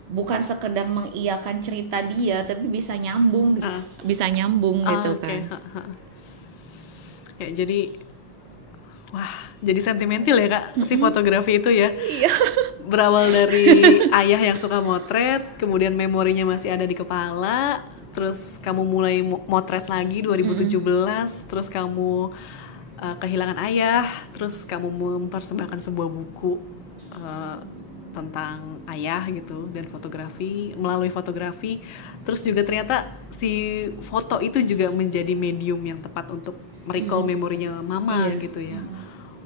bukan sekedar mengiyakan cerita dia, tapi bisa nyambung, gitu kan. Ya, jadi jadi sentimental ya Kak, si fotografi itu ya. Iya. Berawal dari ayah yang suka motret, kemudian memorinya masih ada di kepala, terus kamu mulai motret lagi 2017, terus kamu kehilangan ayah, terus kamu mempersembahkan sebuah buku tentang ayah gitu, dan fotografi, melalui fotografi, terus juga ternyata si foto itu juga menjadi medium yang tepat untuk merecall memorinya mama gitu ya.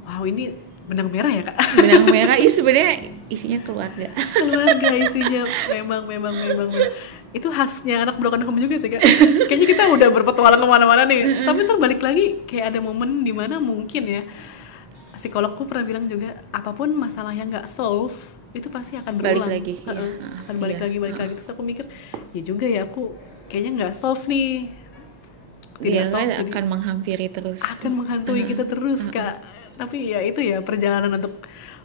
Wow, ini benang merah ya Kak? Benang merah, sebenarnya isinya keluarga isinya, memang itu khasnya anak broken home juga sih Kak. Kayaknya kita udah berpetualang kemana-mana nih, tapi terbalik lagi kayak ada momen dimana mungkin ya, psikologku pernah bilang juga, apapun masalah yang nggak solve itu pasti akan berulang, balik lagi, akan balik lagi. Terus aku mikir, ya juga ya, aku kayaknya nggak solve nih, tidak solve, akan menghampiri terus, akan menghantui kita terus Kak. Tapi ya itu ya, perjalanan untuk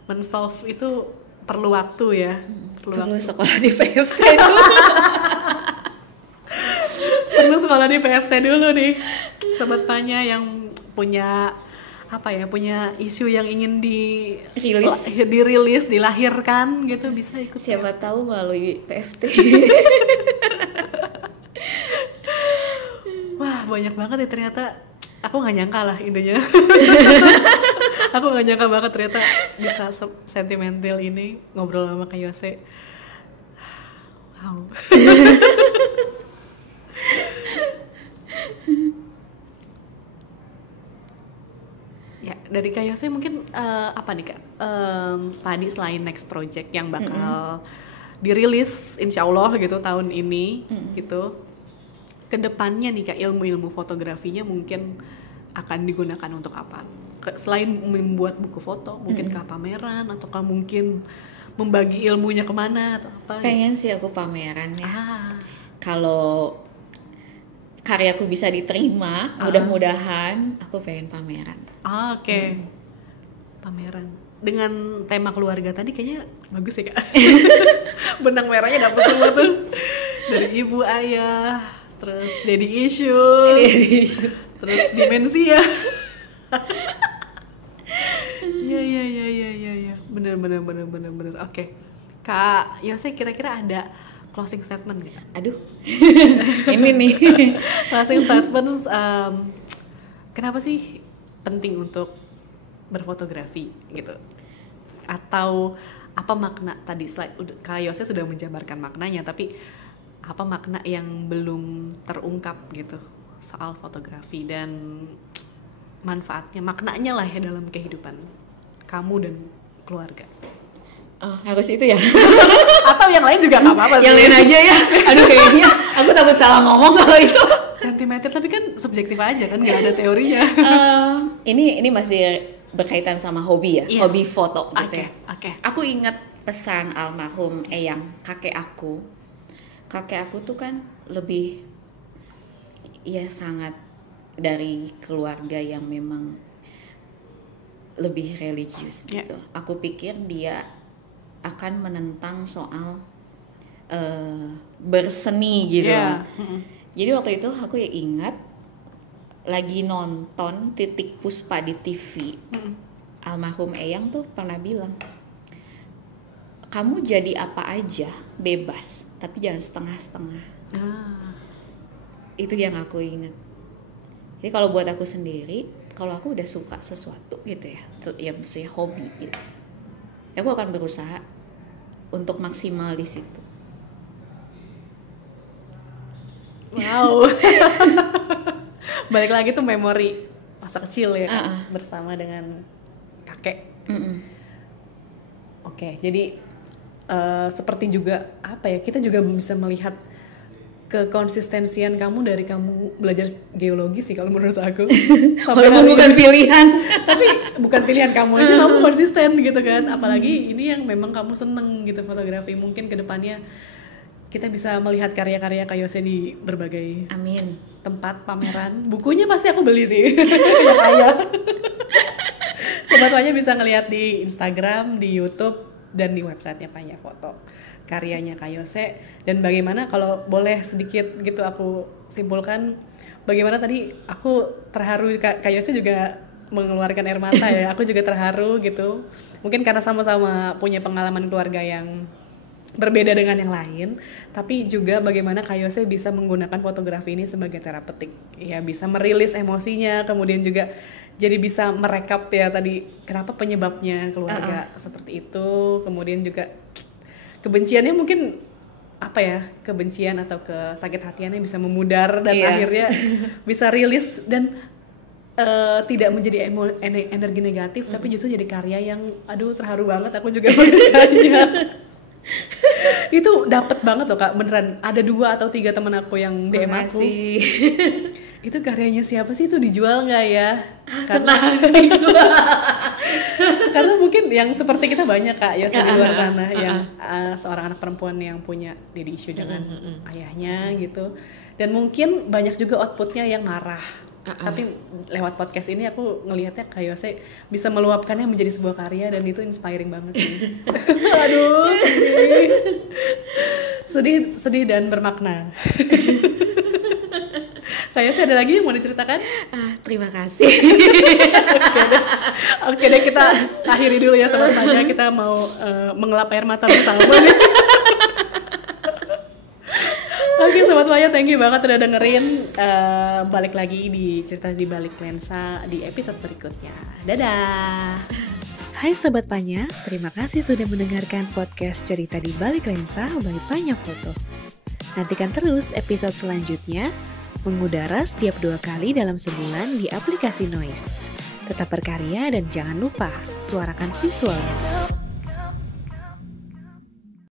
men-solve itu perlu waktu ya, perlu sekolah di PFT dulu. Perlu sekolah di PFT dulu nih, Sobat Panya yang punya punya isu yang ingin dirilis, dilahirkan gitu, bisa ikut. Siapa tahu melalui PFT. Wah, banyak banget ya ternyata. Aku nggak nyangka lah intinya. Aku nggak nyangka banget ternyata bisa sentimental ini ngobrol sama Kak Yose. Wow. Ya, dari Kak Yose mungkin apa nih Kak? Tadi selain next project yang bakal dirilis insya Allah gitu tahun ini gitu. Kedepannya nih Kak, ilmu-ilmu fotografinya mungkin akan digunakan untuk apa? Selain membuat buku foto, mungkin ke pameran, ataukah mungkin membagi ilmunya kemana atau apa? Pengen sih aku pameran ya. Kalau karyaku bisa diterima, mudah-mudahan aku pengen pameran. Oke. Pameran dengan tema keluarga tadi kayaknya bagus ya Kak. Benang merahnya dapet semua tuh, dari ibu, ayah, terus daddy issue, terus demensia. Iya. Bener. Oke. Kak Yose, kira-kira ada closing statement nggak? Aduh, ini nih. Closing statement, kenapa sih penting untuk berfotografi gitu? Atau apa makna tadi Kak Yose sudah menjabarkan maknanya, tapi apa makna yang belum terungkap gitu soal fotografi dan manfaatnya, maknanya lah ya dalam kehidupan kamu dan keluarga? Harus itu ya? Atau yang lain juga nggak apa-apa sih. Yang lain aja ya. Aduh kayaknya aku takut salah ngomong kalau itu. Sentimeter tapi kan subjektif aja kan, nggak ada teorinya. Ini masih berkaitan sama hobi ya, yes. Hobi foto gitu ya. Okay. Aku ingat pesan almarhum Eyang, kakek aku. Kakek aku tuh kan lebih, ya sangat dari keluarga yang memang lebih religius gitu. Aku pikir dia akan menentang soal berseni gitu. Jadi waktu itu aku ya ingat lagi nonton Titik Puspa di TV. Almarhum Eyang tuh pernah bilang, kamu jadi apa aja bebas, tapi jangan setengah-setengah. Itu yang aku ingat. Jadi kalau buat aku sendiri, kalau aku udah suka sesuatu gitu ya maksudnya hobi gitu, aku akan berusaha untuk maksimal di situ. Wow. Balik lagi tuh memori masa kecil ya kan? Bersama dengan kakek. Oke, jadi seperti juga apa ya, kita juga bisa melihat kekonsistensian kamu dari kamu belajar geologi sih kalau menurut aku. Walaupun bukan pilihan. Tapi bukan pilihan kamu aja, kamu konsisten gitu kan. Apalagi ini yang memang kamu seneng gitu, fotografi. Mungkin kedepannya kita bisa melihat karya-karya Kak Yose di berbagai tempat pameran. Bukunya pasti aku beli sih. Yang kaya. Sobat Panya bisa ngelihat di Instagram, di YouTube, dan di websitenya Panya Foto karyanya Kak Yose. Dan bagaimana kalau boleh sedikit gitu aku simpulkan, bagaimana tadi aku terharu, Kak Yose juga mengeluarkan air mata ya. Aku juga terharu gitu. Mungkin karena sama-sama punya pengalaman keluarga yang berbeda dengan yang lain, tapi juga bagaimana Kak Yose bisa menggunakan fotografi ini sebagai terapeutik. Ya bisa merilis emosinya, kemudian juga jadi bisa merekap ya tadi kenapa penyebabnya keluarga seperti itu. Kemudian juga kebenciannya mungkin apa ya, kebencian atau kesakit hatiannya bisa memudar dan akhirnya bisa rilis dan tidak menjadi energi negatif, tapi justru jadi karya yang terharu banget. Aku juga bacanya. Itu dapet banget loh Kak, beneran. Ada 2 atau 3 teman aku yang DM aku. Itu karyanya siapa sih, itu dijual nggak ya? Karena mungkin yang seperti kita banyak Kak Yose di luar sana yang seorang anak perempuan yang punya daddy issue dengan ayahnya gitu. Dan mungkin banyak juga outputnya yang marah. Tapi lewat podcast ini aku ngelihatnya Kak Yose bisa meluapkannya menjadi sebuah karya, dan itu inspiring banget sih. Aduh, sedih dan bermakna. Kak Yose ada lagi yang mau diceritakan? Terima kasih. Oke deh, kita akhiri dulu ya Sobat Panya. Kita mau mengelap air mata bersama nih. Oke Sobat Panya, thank you banget udah dengerin. Balik lagi di Cerita di Balik Lensa di episode berikutnya. Dadah. Hai Sobat Panya, terima kasih sudah mendengarkan podcast Cerita di Balik Lensa by Panya Foto. Nantikan terus episode selanjutnya, mengudara setiap 2 kali dalam sebulan di aplikasi Noise. Tetap berkarya dan jangan lupa suarakan visualnya.